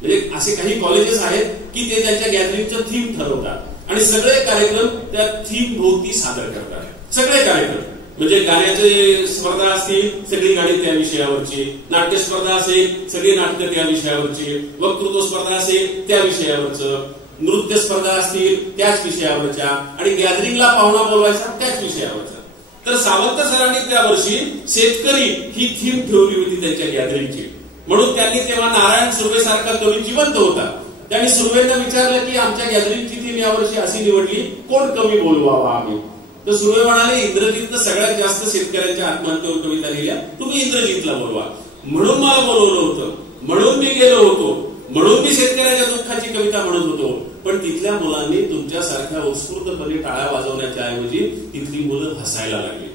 म्हणजे असे काही कॉलेजेस आहेत की ते त्यांच्या गॅदरिंगचं थीम ठरवतात आणि सगळे कार्यक्रम त्या थीम भोवती सादर करतात. सगळे कार्यक्रम म्हणजे गाण्याचे स्पर्धा असतील, सगळी गाणी त्या विषयावरची, नाट्य स्पर्धा असेल, सगळी नाटकं त्या विषयावरची, वक्तृत्व स्पर्धा असेल त्या विषयावरचं, नृत्य स्पर्धा असतील त्याच विषयावरच्या आणि गॅदरिंगला पाहुणा बोलवायचा त्याच विषयावरचा. तर सावंत सरांनी त्या वर्षी शेतकरी ही थीम ठेवली होती त्यांच्या गॅदरिंगची. म्हणून त्यांनी तेव्हा नारायण सुर्वे सारखा कवी जिवंत होता. त्यांनी सुर्वेंना विचारलं की आमच्या गॅदरिंगची थीम यावर्षी अशी निवडली, कोण कवी बोलवावा आम्ही. तर सुर्वे म्हणाले इंद्रजितनं सगळ्यात जास्त शेतकऱ्यांच्या आत्महत्येवर कविता लिहिल्या, तुम्ही इंद्रजितला बोलवा. म्हणून मला बोलवलं होतं, म्हणून मी गेलो होतो, म्हणून मी शेतकऱ्याच्या दुःखाची कविता म्हणत होतो. पण तिथल्या मुलांनी तुमच्यासारख्या उत्स्फूर्तपणे टाळ्या वाजवण्याच्या ऐवजी तिथली मुलं हसायला लागली.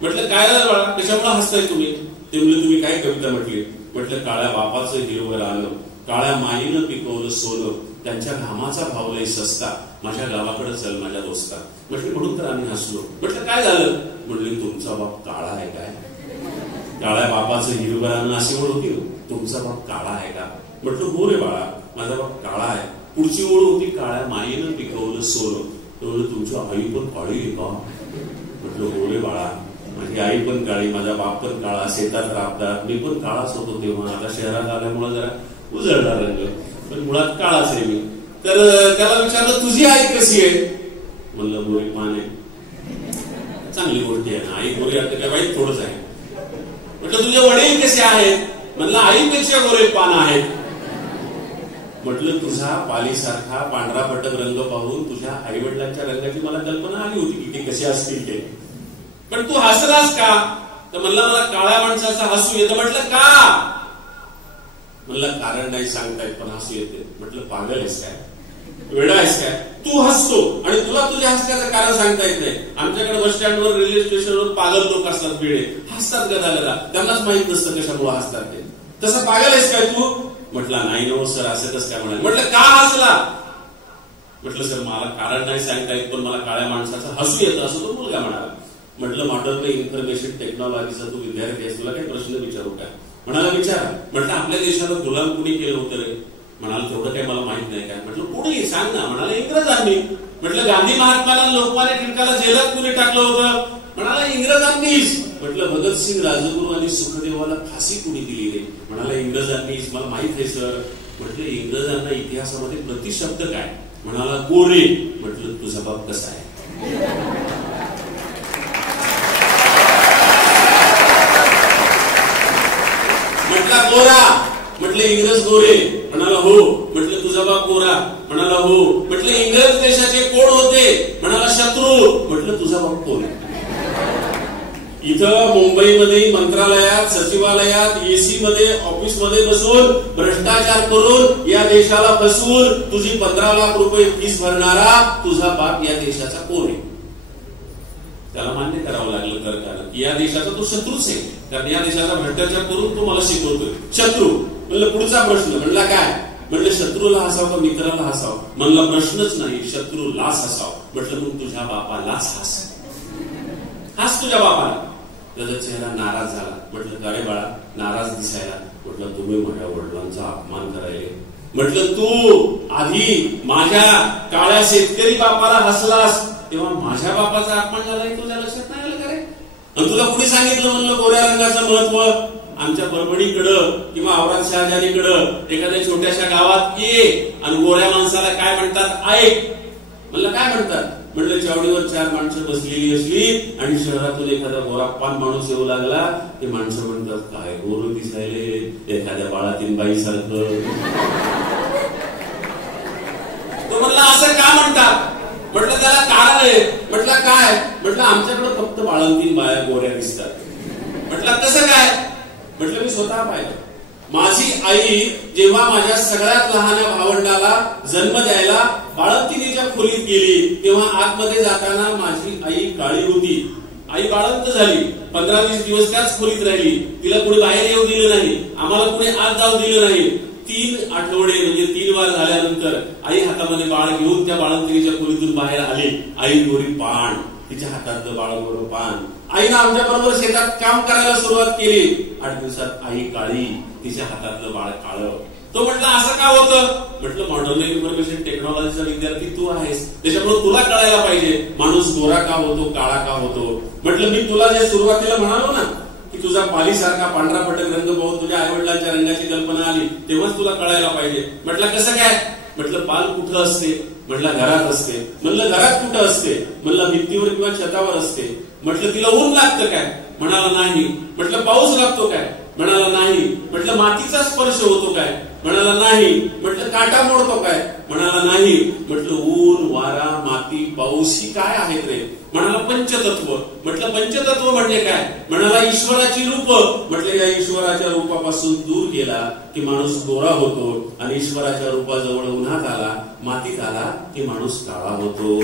म्हटलं काय झालं बाळा, कशामुळे हसताय तुम्ही? ते म्हणले तुम्ही काय कविता म्हटली? म्हटलं काळ्या बापाचं हिरवं रानं, काळ्या माईनं पिकवलं सोनं, त्यांच्या घामाचा भाव लय सस्ता, माझ्या गावाकडे चल माझ्या दोस्ता. म्हटलं म्हणून तर आम्ही हसलो. म्हटलं काय झालं? म्हणले तुमचा बाप काळा आहे काय? काळ्या बापाचं हिरवं रानं अशी ओळ होती, तुमचा बाप काळा आहे का? म्हटलं हो रे बाळा, माझा बाप काळा आहे. पुढची ओळ होती काळ्या माईनं पिकवलं सोनं. म्हणलं तुमची आई पण काळी आहे का? म्हटलं हो रे बाळा, माझी आई पण काळी, माझा बाप पण काळा, शेतात राबतात, मी पण काळाच होतो तेव्हा. आता शहरात आल्यामुळे जरा उजळला रंग, पण मुळात काळाच आहे मी. तर त्याला विचारलं तुझी आई कशी आहे? म्हणलं गोरी पान आहे. चांगली गोष्टी आहे ना, आई गोरी आता काय वाईट थोडंच आहे. म्हटलं तुझे वडील कसे आहेत? म्हणलं आईपेक्षा गोरे पान आहेत. म्हटलं तुझा पालीसारखा पांढरा फटक रंग पाहून तुझ्या आई वडिलांच्या रंगाची मला कल्पना आली होती की ते कसे असतील ते, पण तू हसलास का? तर म्हणलं मला काळ्या माणसाचं हसू येतं. म्हटलं का? म्हणलं कारण नाही सांगता येत पण हसू येते. म्हटलं पागल आहेस काय, वेडा आहेस काय? तू हसतो आणि तुला तुझ्या हसण्याचं कारण सांगता येत नाही. आमच्याकडे बस स्टँडवर, रेल्वे स्टेशनवर पागल लोक असतात, वेडे हसतात गदागदा, त्यांनाच माहित नसतं कशामुळे हसतात ते. तसं पागल आहेस काय तू? म्हटलं नाही नो सर, असं कसं काय म्हणाले. म्हटलं का हसला? म्हटलं सर मला कारण नाही सांगता येत पण मला काळ्या माणसाचं हसू येतं, असं तो मुलगा म्हणाला. म्हटलं मॉडर्न इन्फॉर्मेशन टेक्नॉलॉजीचा तू विद्यार्थी आहेस, तुला काही प्रश्न विचारू का? म्हणाला विचारा. म्हटलं आपल्या देशाला गुलाम कुणी केलं होतं रे? म्हणाला तेवढं काही मला माहित नाही काय. म्हटलं कुणी सांग ना. म्हणाला इंग्रजांनी. म्हटलं गांधी महात्माला लोकमान्य टिळकाला जेलात कुणी टाकलं होतं? म्हणाला इंग्रजांनीच. म्हटलं भगतसिंग, राजगुरू आणि सुखदेवाला फाशी कुणी दिली रे? म्हणाला इंग्रजांनीच. मला माहित आहे सर. म्हटलं इंग्रजांना इतिहासामध्ये प्रतिशब्द काय? म्हणाला गोरे. म्हटलं तुझा बाप कसा आहे? म्हटला गोरा. म्हटलं इंग्रज गोरे. म्हणाला हो. म्हटलं तुझा बाप गोरा. म्हणाला हो. म्हटलं इंग्रज देशाचे कोण होते? म्हणाला शत्रू. म्हटलं तुझा बाप कोण? इथं मुंबईमध्ये मंत्रालयात, सचिवालयात, एसी मध्ये, ऑफिस मध्ये बसून भ्रष्टाचार करून या देशाला फसवून तुझी 15 लाख रुपये फीस भरणारा तुझा बाप या देशाचा कोण आहे? त्याला मान्य करावं लागलं तर्कानं की या देशाचा तो शत्रूच आहे, कारण या देशाचा भ्रष्टाचार करून तो मला शिकवतोय. शत्रू. म्हणलं पुढचा प्रश्न. म्हणला काय? म्हणलं शत्रूला हसाव का मित्राला हसाव? म्हणला प्रश्नच नाही, शत्रूलाच हसाव. म्हटलं मग तुझ्या बापालाच हस, हस तुझ्या बापाला. त्याचा चेहरा नाराज झाला. म्हटलं का रे बाळा नाराज दिसायला? म्हटलं तुम्ही माझ्या वडिलांचा अपमान करायले. म्हटलं तू आधी माझ्या काळ्या शेतकरी बापाला हसलास तेव्हा माझ्या बापाचा अपमान झाला हे तुझ्या लक्षात नाही आलं का रे? आणि तुला कुणी सांगितलं म्हणलं गोऱ्या रंगाचं महत्व? आमच्या परभणीकडं किंवा औरंगाबाद शहाजारीकडं एखाद्या छोट्याशा गावात ये आणि गोऱ्या माणसाला काय म्हणतात ऐक. म्हणलं काय म्हणतात? म्हणलं चावडीवर 4 माणसं बसलेली असली आणि शहरातून एखादा गोरा पान माणूस येऊ लागला ते माणसं म्हणतात काय गोरं दिसायले, एखाद्या बाळातीन बाई सारखं. तो म्हणला असं का म्हणतात? म्हटलं त्याला कारण आहे. म्हटलं काय? म्हटलं आमच्याकडे फक्त बाळांतीन बाया गोऱ्या दिसतात. म्हटलं कसं काय? म्हटलं मी स्वतः पाहिलं. माझी आई जेव्हा माझ्या सगळ्यात लहान भावंडाला जन्म द्यायला बाळंतिणीच्या खोलीत गेली तेव्हा आतमध्ये जाताना माझी आई काळी होती. आई बाळंत झाली. 15-20 दिवस त्याच खोलीत राहिली. तिला कुणी बाहेर येऊ दिलं नाही, आम्हाला कुणी आत जाऊ दिलं नाही. 3 आठवडे म्हणजे 3 वार झाल्यानंतर आई हातामध्ये बाळ घेऊन त्या बाळंतिणीच्या खोलीतून बाहेर आली. आई गोरी पान, तिच्या हातातलं बाळ गोरं पान. आईनं आमच्या बरोबर शेतात काम करायला सुरुवात केली. 8 दिवसात आई काळी, तिच्या हातातलं बाळ काळं. तो म्हटलं असं का होतं? म्हटलं मॉडर्न इन्फॉर्मेशन टेक्नॉलॉजीचा विद्यार्थी तू आहेस, त्याच्यामुळे तुला कळायला पाहिजे माणूस गोरा का होतो, काळा का होतो. म्हटलं मी तुला जे सुरुवातीला म्हणालो ना की तुझा पालीसारखा पांढरा फटक रंग पाहून तुझ्या आईवडिलांच्या रंगाची कल्पना आली तेव्हाच तुला कळायला पाहिजे. म्हटलं कसं काय? म्हटलं पाल कुठं असते? म्हटलं घरात असते. म्हणलं घरात कुठं असते? म्हणलं भिंतीवर किंवा छतावर असते. म्हटलं तिला ऊन लागतं काय? म्हणाला नाही. म्हटलं पाऊस लागतो काय? म्हणाला नाही. म्हटलं मातीचा स्पर्श होतो काय? म्हणाला नाही. म्हटलं काटा मोडतो काय? म्हणाला नाही. म्हटलं ऊन, वारा, माती, पाऊस ही काय आहेत रे? म्हणाला पंचतत्व. म्हटलं पंचतत्व म्हणजे काय? म्हणाला ईश्वराची रूप. म्हटलं या ईश्वराच्या रूपापासून दूर गेला की माणूस गोरा होतो आणि ईश्वराच्या रूपाजवळ उन्हात आला, मातीत आला की माणूस काळा होतो.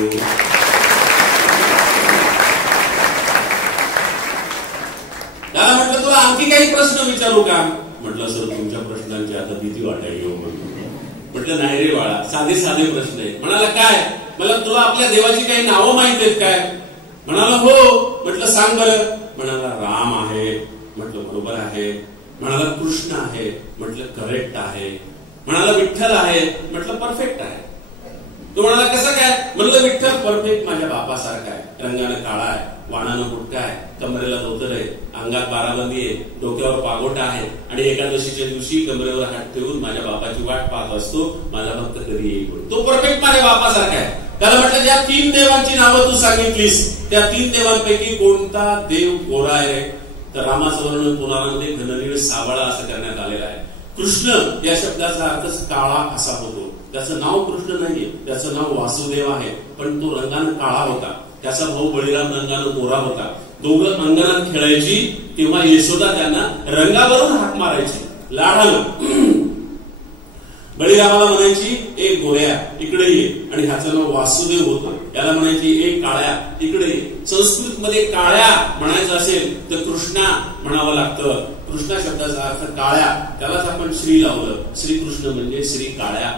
त्याला म्हटलं तुला आणखी काही प्रश्न विचारू का? म्हटलं सर तुमच्या प्रश्नांची आता भीती वाटायला. म्हटलं नाही रे बाळा, साधे साधे प्रश्न आहेत. म्हणाला काय? मला तुला आपल्या देवाची काही नावं माहित आहेत काय? म्हणाला हो. म्हटलं सांग बरं. म्हणाला राम आहे. म्हटलं बरोबर आहे. म्हणाला कृष्ण आहे. म्हटलं करेक्ट आहे. म्हणाला विठ्ठल आहे. म्हटलं परफेक्ट आहे. तो म्हणाला कसं काय? म्हणलं विठ्ठल परफेक्ट माझ्या बापासारखा आहे. रंगानं काळा आहे, वाणानं गुटका आहे, कमरेला धोतर आहे, अंगात बाराबंदी आहे, डोक्यावर पागोटा आहे आणि एकादशीच्या दिवशी कमरेवर हात ठेवून माझ्या बापाची वाट पाहत असतो, माझा भक्त कधी येईल. तो परफेक्ट माझ्या बापासारखा आहे. त्याला म्हटलं ज्या 3 देवांची नावं तू सांगितलीस त्या 3 देवांपैकी कोणता देव गोरा आहे? तर रामाचं वर्णन पुराणामध्ये घननीळ सावळा असं करण्यात आलेलं आहे. कृष्ण या शब्दाचा अर्थच काळा असा होतो. त्याचं नाव कृष्ण नाहीये, त्याचं नाव वासुदेव आहे, पण तो रंगानं काळा होता. त्याचा भाऊ बळीराम रंगानं गोरा होता. दोघं अंगणात खेळायची तेव्हा यशोदा त्यांना रंगावरून हाक मारायची लाडानं. बळीरामाला म्हणायची एक गोऱ्या इकडे ये, आणि ह्याचं नाव वासुदेव होतं. याला म्हणायची एक काळ्या इकडे ये. संस्कृत मध्ये काळ्या म्हणायचं असेल तर कृष्णा म्हणावं लागतं. कृष्णा शब्दाचा अर्थ काळ्या, त्यालाच आपण श्री लावलं. श्रीकृष्ण म्हणजे श्री काळ्या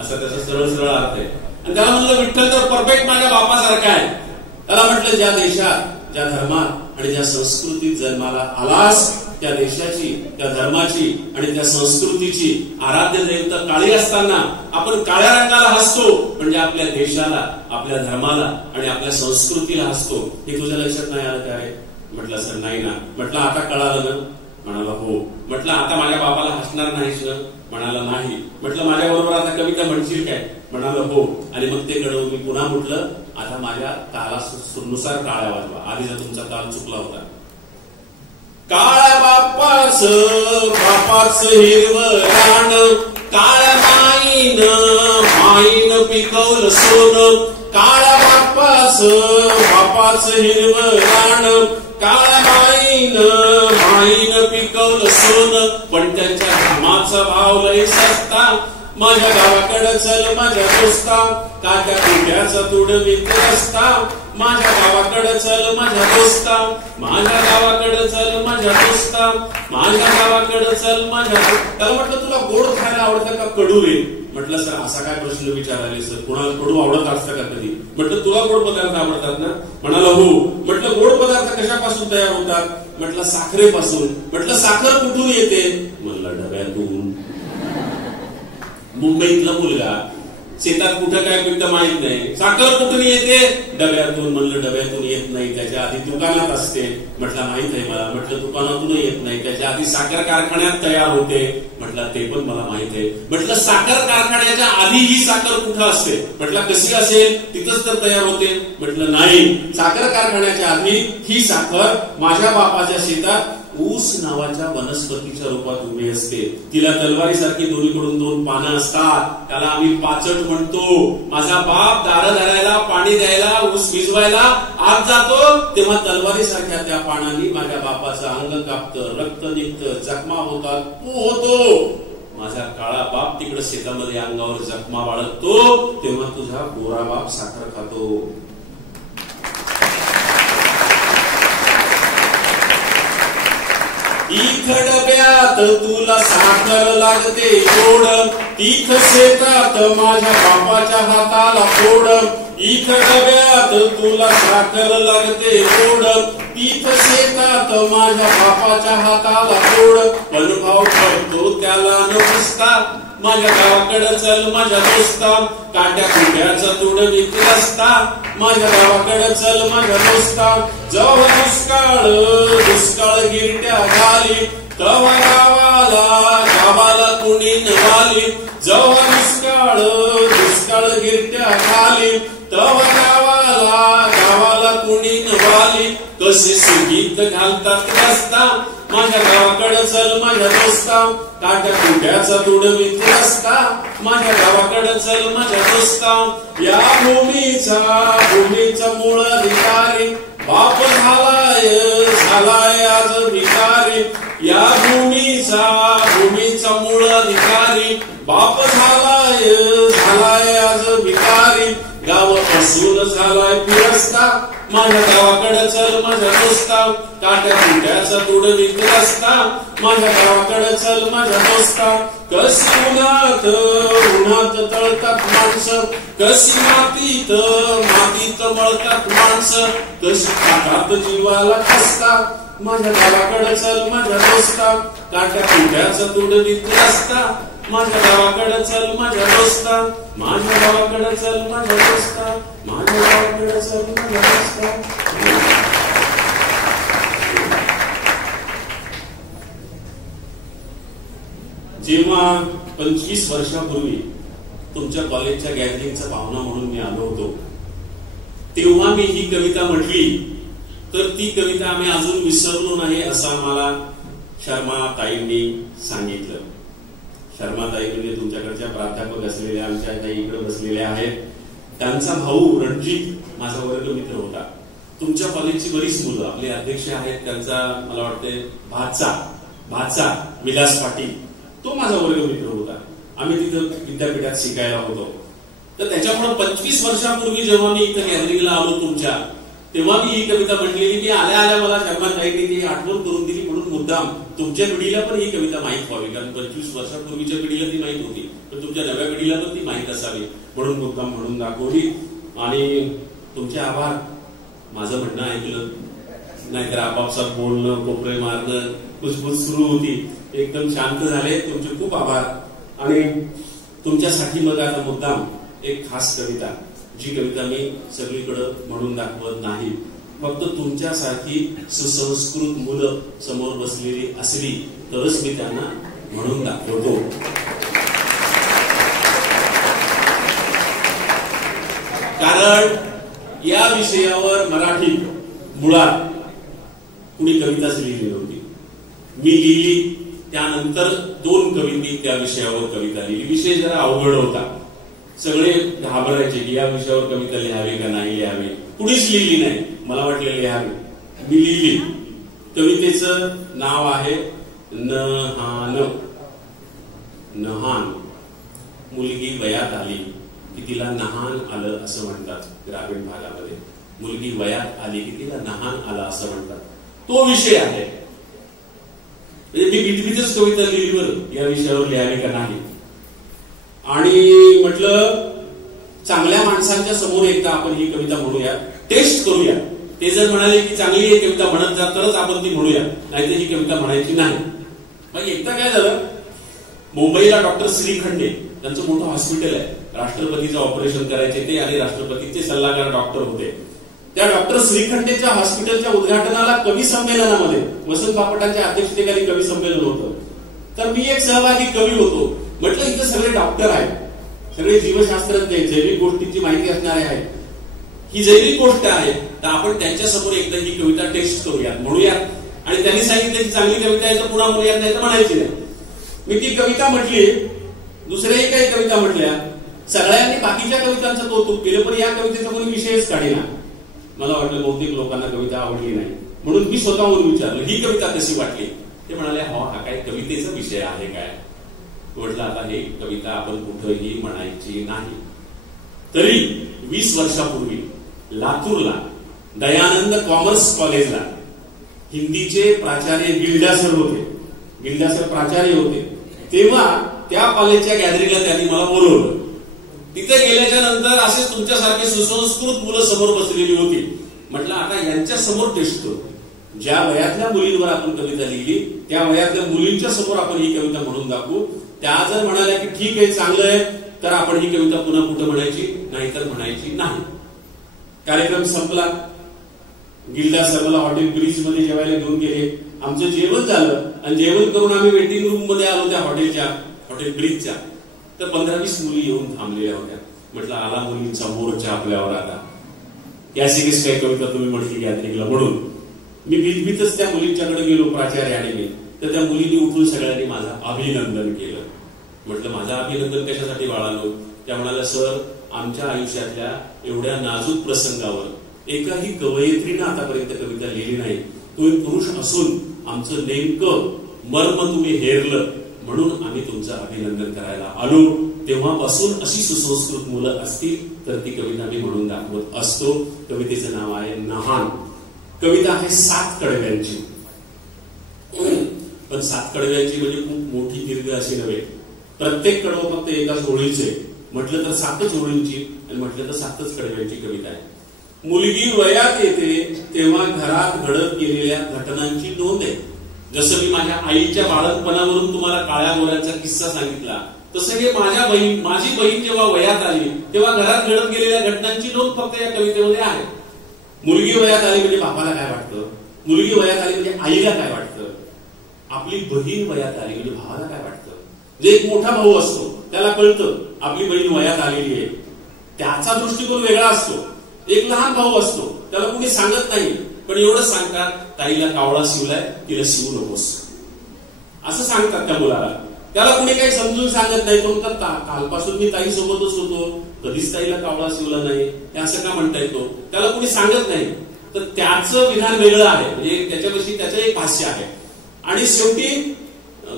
असा त्याचा सरळ सरळ अर्थ आहे. आणि त्याला म्हणलं विठ्ठल तर परफेक्ट माझ्या बापासारखा आहे. त्याला म्हटलं ज्या देशात, ज्या धर्मात आणि ज्या संस्कृतीत जन्माला आलास त्या देशाची, त्या धर्माची आणि त्या संस्कृतीची आराध्य दैवत काळी असताना आपण काळ्या रंगाला हसतो, म्हणजे आपल्या देशाला, आपल्या धर्माला आणि आपल्या संस्कृतीला हसतो. हे तुझ्या लक्षात नाही आलं काय? म्हटलं सर नाही ना. म्हटलं आता कळालं ना? म्हणाला हो. म्हटलं आता माझ्या बापाला हसणार नाहीस ना? म्हणाला नाही. म्हटलं माझ्या बरोबर आता कविता म्हणशील काय? म्हणाला हो. आणि मग ते कडवून मी पुन्हा म्हटलं आता माझ्या तालानुसार काळ्या वाजवा. आधीचा तुमचा ताल चुकला होता. काळ्या बापाच हिरवं रान, काळ्या माईन पिकवलं सोनं. काळ्या बापाच हिरवं रान, काळ्या माईन पिकवलं सोनं. पण त्यांच्या धर्माचा भाव लय सस्ता. माझ्या गावाकडं चल माझ्या दोस्ता, काट्या कुट्याचा तुडवीत रस्ता. माझ्या गावाकडं चल माझ्या दोस्ता, माझ्या गावाकडं चल माझ्या दोस्ता, माझ्या गावाकडं चल माझ्या. त्याला म्हटलं तुला गोड खायला आवडतं का कडू रे? म्हटलं सर असा काय प्रश्न विचारायला सर, कुणाला कडू आवडत असतं का कधी? म्हटलं तुला गोड पदार्थ आवडतात ना? म्हणाला हो. म्हटलं गोड पदार्थ कशापासून तयार होतात? म्हटलं साखरेपासून. म्हटलं साखर कुठून येते? म्हणलं डब्यातून. मुंबईतला मुलगा शेतात कुठं काय पिकतं माहित नाही, साखर कुठून येते? डब्यातून. म्हणलं डब्यातून येत नाही, त्याच्या आधी दुकानात असते. म्हटलं माहित आहे मला. म्हटलं दुकानातून येत नाही, त्याच्या आधी साखर कारखान्यात तयार होते. म्हटलं ते पण मला माहित आहे. म्हटलं साखर कारखान्याच्या आधी ही साखर कुठं असते? म्हटलं कशी असेल, तिथंच तर तयार होते. म्हटलं नाही, साखर कारखान्याच्या आधी ही साखर माझ्या बापाच्या शेतात ऊस नावाच्या वनस्पतीच्या रूपात उभी असते. तिला तलवारीसारखी दोन्हीकडून 2 पानं असतात. त्याला आम्ही पाचट म्हणतो. माझा बाप दारं धरायला, पाणी द्यायला, ऊस भिजवायला आत जातो तेव्हा तलवारीसारख्या त्या पानांनी माझ्या बापाचं अंग कापतं, रक्त निघतं, जखमा होतात, पू होतो. माझा काळा बाप तिकडे शेतामध्ये अंगावर जखमा बाळगतो तेव्हा तुझा गोरा बाप साखर खातो. इथ डब्यात तुला साखर लागते गोड, तीथ शेतात माझ्या बापाच्या हाताला फोड. इथ डब्यात तुला साखर लागते गोड, तीथ शेतात माझ्या बापाच्या हाताला फोड. पण भाव करतो त्याला न पुसता, माझ्या गावाकडं चल माझ्या दोस्ता, काट्या कुट्याचा तुडवीत रस्ता. माझ्या गावाकडं चल माझ्या दोस्ता, जेव्हा दुष्काळ गिरट्या घाली, तेव्हा गावाला कुणी नवाली. जेव्हा दुष्काळ गिरट्या घाली, तेव्हा गावाला कुणी नवाली. बसेस गीत घालतात रस्ता, माझ्या गावाकडे चल माझ्या दोस्ता, काट्या कुट्याचा तुडवीत रस्ता, माझ्या गावाकडे चल माझ्या दोस्ता. या भूमीचा मूळ अधिकारी बाप झालाय आज भिकारी. या भूमीचा मूळ अधिकारी बाप झालाय आज भिकारी. गाव असून झालाय फिरस्ता, माझ्या गावाकडे चल माझ्या दोस्ता, काट्या कुट्याचा तुडवीत रस्ता, माझ्या गावाकडे चल माझ्या दोस्ता. कशी उन्हात तळतात माणसं, कशी मातीत मळतात माणसं, कशी खातात जीवाला खस्ता, माझ्या गावाकडे चल माझ्या दोस्ता, काट्या कुट्याचा तुडवीत रस्ता, माझ्या गावाकडे चल माझ्या दोस्ता, माझ्या गावाकडे चल माझ्या दोस्ता, माझ्या गावाकडे चल माझ्या दोस्ता. जेव्हा 25 वर्षापूर्वी तुमच्या कॉलेजच्या गॅदरिंगचा पाहुणा म्हणून मी आलो होतो, तेव्हा मी ही कविता म्हटली, तर ती कविता आम्ही अजून विसरलो नाही असं आम्हाला शर्मा ताईंनी सांगितलं. शर्मा ताई म्हणजे तुमच्याकडच्या प्राध्यापक असलेल्या आमच्या ताई इकडे बसलेल्या आहेत. त्यांचा भाऊ रणजित माझा वर्ग मित्र होता. तुमच्या कॉलेजची बरीच मुलं, आपले अध्यक्ष आहेत, त्यांचा मला वाटते भाचा विलास पाटील, तो माझा वर्ग मित्र होता. आम्ही तिथं विद्यापीठात शिकायला होतो. तर त्याच्यामुळे 25 वर्षापूर्वी जेव्हा मी इथं गॅदरिंगला आलो तुमच्या, तेव्हा मी ही कविता म्हटलेली. ती आल्या आल्या मला शर्मा ताईंनी ती आठवण करून दिली, म्हणून मुद्दाम तुमच्या पिढीला पण ही कविता माहीत व्हावी, कारण 25 वर्षापूर्वीच्या पिढीला ती माहीत होती, पण तुमच्या नव्या पिढीला पण ती माहीत असावी म्हणून मुद्दाम म्हणून दाखवली. आणि तुमचे आभार. माझं म्हणणं ऐकलं, नाहीतर आपापसात बोलणं, कोपरे मारणं, कुजबुज सुरू होती. एकदम शांत झाले. तुमचे खूप आभार. आणि तुमच्यासाठी मग आता मुद्दाम एक खास कविता, जी कविता मी सगळीकडे म्हणून दाखवत नाही, फक्त तुमच्यासारखी सुसंस्कृत मुलं समोर बसलेली असली तरच मी त्यांना म्हणून दाखवतो. कारण या विषयावर मराठी मुळात कुणी कविताच लिहिली नव्हती. मी लिहिली, त्यानंतर 2 कवींनी त्या विषयावर कविता लिहिली. विषय जरा अवघड होता. सगळे घाबरायचे की या विषयावर कविता लिहावी का नाही लिहावी. कुणीच लिहिली नाही. मला वाटलं लिहावी. मी लिहिली. कवितेचं नाव आहे नहान. मुलगी वयात आली की तिला नहान आलं असं म्हणतात ग्रामीण भागामध्ये. मुलगी वयात आली की तिला नहान आलं असं म्हणतात. तो विषय आहे. म्हणजे मी भीतीच कविता लिहिली बरं, या विषयावर लिहावी का नाही. आणि म्हटलं चांगल्या माणसांच्या समोर एकदा आपण ही कविता म्हणूया, टेस्ट करूया. ते जर म्हणाले की चांगली ही कविता म्हणत जा तरच आपण ती म्हणूया, नाहीतर ही कविता म्हणायची नाही. मग एकदा काय झालं, मुंबईला डॉक्टर श्रीखंडे, त्यांचं मोठं हॉस्पिटल आहे, राष्ट्रपतीचं ऑपरेशन करायचे ते, आणि राष्ट्रपतीचे सल्लागार डॉक्टर होते. त्या डॉक्टर श्रीखंडेच्या हॉस्पिटलच्या उद्घाटनाला कवी संमेलनामध्ये वसंत बापटांच्या अध्यक्षतेखाली कवी संमेलन होतं. तर मी एक सहभागी कवी होतो. म्हटलं इथं सगळे डॉक्टर आहेत, सगळे जीवशास्त्रज्ञ, जैविक गोष्टींची माहिती असणारे आहेत. ही जैविक गोष्ट आहे, तर आपण त्यांच्या समोर एकदा ही कविता टेस्ट करूयात, म्हणूयात. आणि त्यांनी सांगितलं की चांगली कविता आहे तर पुन्हा म्हणूयात, नाही तर म्हणायची नाही. मी ती कविता म्हटली. दुसऱ्याही काही कविता म्हटल्या. सगळ्यांनी बाकीच्या कवितांचं कौतुक केलं, पण या कवितेचा कोणी विषयच काढेना. मला वाटलं बहुतेक लोकांना कविता आवडली नाही, म्हणून मी स्वतःहून विचारलं ही कविता कशी वाटली. ते म्हणाले हा काय कवितेचा विषय आहे काय. म्हटलं आता हे कविता आपण कुठेही म्हणायची नाही. तरी 20 वर्षापूर्वी लातूरला दयानंद कॉमर्स कॉलेजला हिंदीचे प्राचार्य गिल्डासर होते. गिल्डासर प्राचार्य होते. तेव्हा त्या कॉलेजच्या गॅदरिंगला त्यांनी मला बोलवलं. तिथे गेल्याच्या नंतर असेच तुमच्यासारखे सुसंस्कृत मुलं समोर बसलेली होती. म्हटलं आता यांच्या समोर टेस्ट करू. ज्या वयातल्या मुलींवर आपण कविता लिहिली त्या वयातल्या मुलींच्या समोर आपण ही कविता म्हणून दाखवू. त्या जर म्हणाल्या की ठीक आहे, चांगलं आहे, तर आपण ही कविता पुन्हा कुठं म्हणायची, नाहीतर म्हणायची नाही. कार्यक्रम संपला. गिल्डासर मला हॉटेल ब्रिज मध्ये जेवायला घेऊन गेले. आमचं जेवण झालं आणि जेवण करून आम्ही वेटिंग रूम मध्ये आलो त्या हॉटेल ब्रिजच्या. तर 15-20 मुली येऊन थांबलेल्या होत्या. म्हटलं आला मुलींचा मोर्चा आपल्यावर आता. याची काही कविता तुम्ही म्हटली गॅदरिंगला म्हणून. मी भीतभीतच त्या मुलींच्याकडे गेलो, प्राचार्य आणि मी. तर त्या मुलींनी उठून सगळ्यांनी माझं अभिनंदन केलं. म्हटलं माझं अभिनंदन कशासाठी बाळालो? त्या म्हणाल्या, सर आमच्या आयुष्यातल्या एवढ्या नाजूक प्रसंगावर एकाही कवयित्रीनं आतापर्यंत कविता लिहिली नाही. तुम्ही पुरुष असून आमचं नेमकं मर्म तुम्ही हेरलं, म्हणून आम्ही तुमचं अभिनंदन करायला आलो. तेव्हापासून अशी सुसंस्कृत मुलं असतील तर ती कविता मी म्हणून दाखवत असतो. कवितेचं नाव आहे नहान. कविता आहे 7 कडव्यांची. पण 7 कडव्यांची म्हणजे खूप मोठी दीर्घ अशी नव्हे. प्रत्येक कडवं फक्त एकाच ओळीचे, म्हटलं तर 7च ओळींची आणि म्हटलं तर 7च कडव्यांची कविता आहे. मुलगी वयात येते तेव्हा घरात घडत गेलेल्या घटनांची नोंद आहे. जसं मी माझ्या आईच्या बाळणपणावरून तुम्हाला काळ्या गोऱ्याचा किस्सा सांगितला, तसं हे माझी बहीण जेव्हा वयात आली तेव्हा घरात घडत गेलेल्या घटनांची नोंद फक्त या कवितेमध्ये आहे. मुलगी वयात आली म्हणजे बापाला काय वाटतं, मुलगी वयात आली म्हणजे आईला काय वाटतं, आपली बहीण वयात आली म्हणजे भावाला काय वाटतं. जे एक मोठा भाऊ असतो त्याला कळतं आपली बहीण वयात आलेली आहे, त्याचा दृष्टिकोन वेगळा असतो. एक लहान भाऊ असतो त्याला कुणी सांगत नाही, पण एवढं सांगतात, ताईला कावळा शिवलाय, तिला शिवू नकोस असं सांगतात त्या मुलाला. त्याला कुणी काही समजून सांगत नाही. तो म्हणतात कालपासून मी ताई सोबतच होतो, कधीच ताईला कावळा शिवला नाही, हे असं का म्हणता येतो. त्याला कुणी सांगत नाही. तर त्याचं विधान वेगळं आहे, म्हणजे त्याच्याविषयी त्याचं एक भाष्य आहे. आणि शेवटी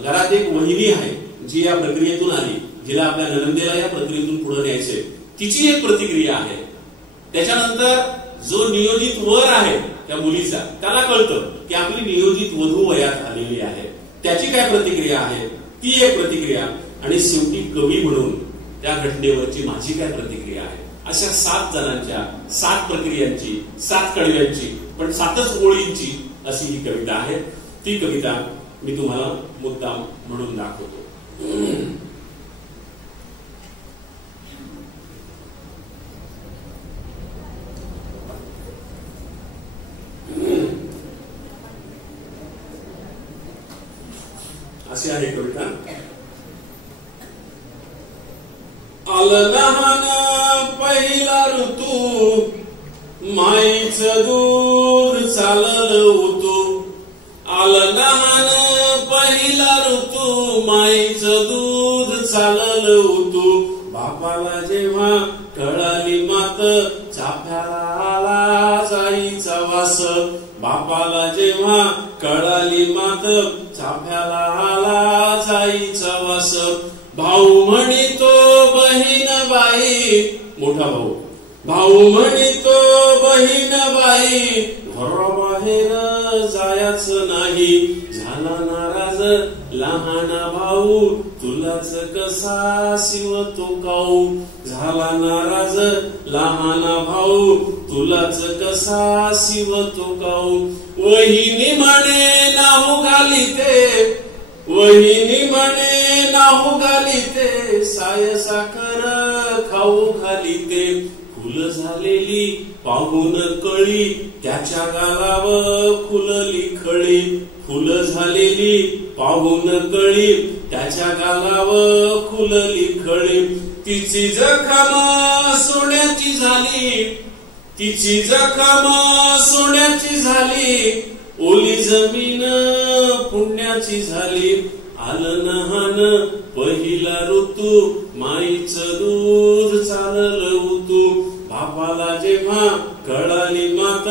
घरात एक वहिनी आहे जी या प्रक्रियेतून आली, जिला आपल्या ननंदेला या प्रक्रियेतून पुढे न्यायचंय, तिची एक प्रतिक्रिया आहे. त्याच्यानंतर जो नियोजित वर आहे त्या मुलीचा, त्याला कळतं की आपली नियोजित वधू वयात आलेली आहे, त्याची काय प्रतिक्रिया आहे, ती एक प्रतिक्रिया. आणि शेवटी कवी म्हणून त्या घटनेवरची माझी काय प्रतिक्रिया आहे. अशा 7 जणांच्या 7 प्रक्रियांची, 7 कडव्यांची, पण 7च ओळींची अशी ही कविता आहे. ती कविता मी तुम्हाला मुद्दाम म्हणून दाखवतो. अशी आहे कविता. आलं लहान पहिला ऋतू, माईचं दूध चाललं उतू. आलं लहान पहिला ऋतू, माईचं दूध चाललं उतू. बापाला जेव्हा कळाली मात, चाफ्याला आला जाईचा वास. बापाला जेव्हा कळाली मात, चाफ्याला आला जाईचा वास. भाऊ म्हणितो बहीण बाई, मोठा भाऊ, भाऊ म्हणितो बहीण बाई, घराबाहेर जायच नाही. झाला नाराज लहान भाऊ, तुलाच कसा शिवतो काऊ. झाला नाराज लहान भाऊ, तुलाच कसा शिवतो काऊ. वहिनी म्हणे नाहू घालीते, वहिनी म्हणे नाहू घालीते, साय साखर खाऊ घालीते. फुल झालेली पाहून कळी, त्याच्या गालावर फुलली खळी. फुल झालेली पाहून कळी, त्याच्या गालावर फुलली खळी. तिची जखम सोन्याची झाली, तिची जखम सोन्याची झाली. ओली जमीन पुण्याची झाली. आलं नहान पहिला ऋतू, माईचं दूध चाललं उतू. बापाला जेव्हा कळाली मात,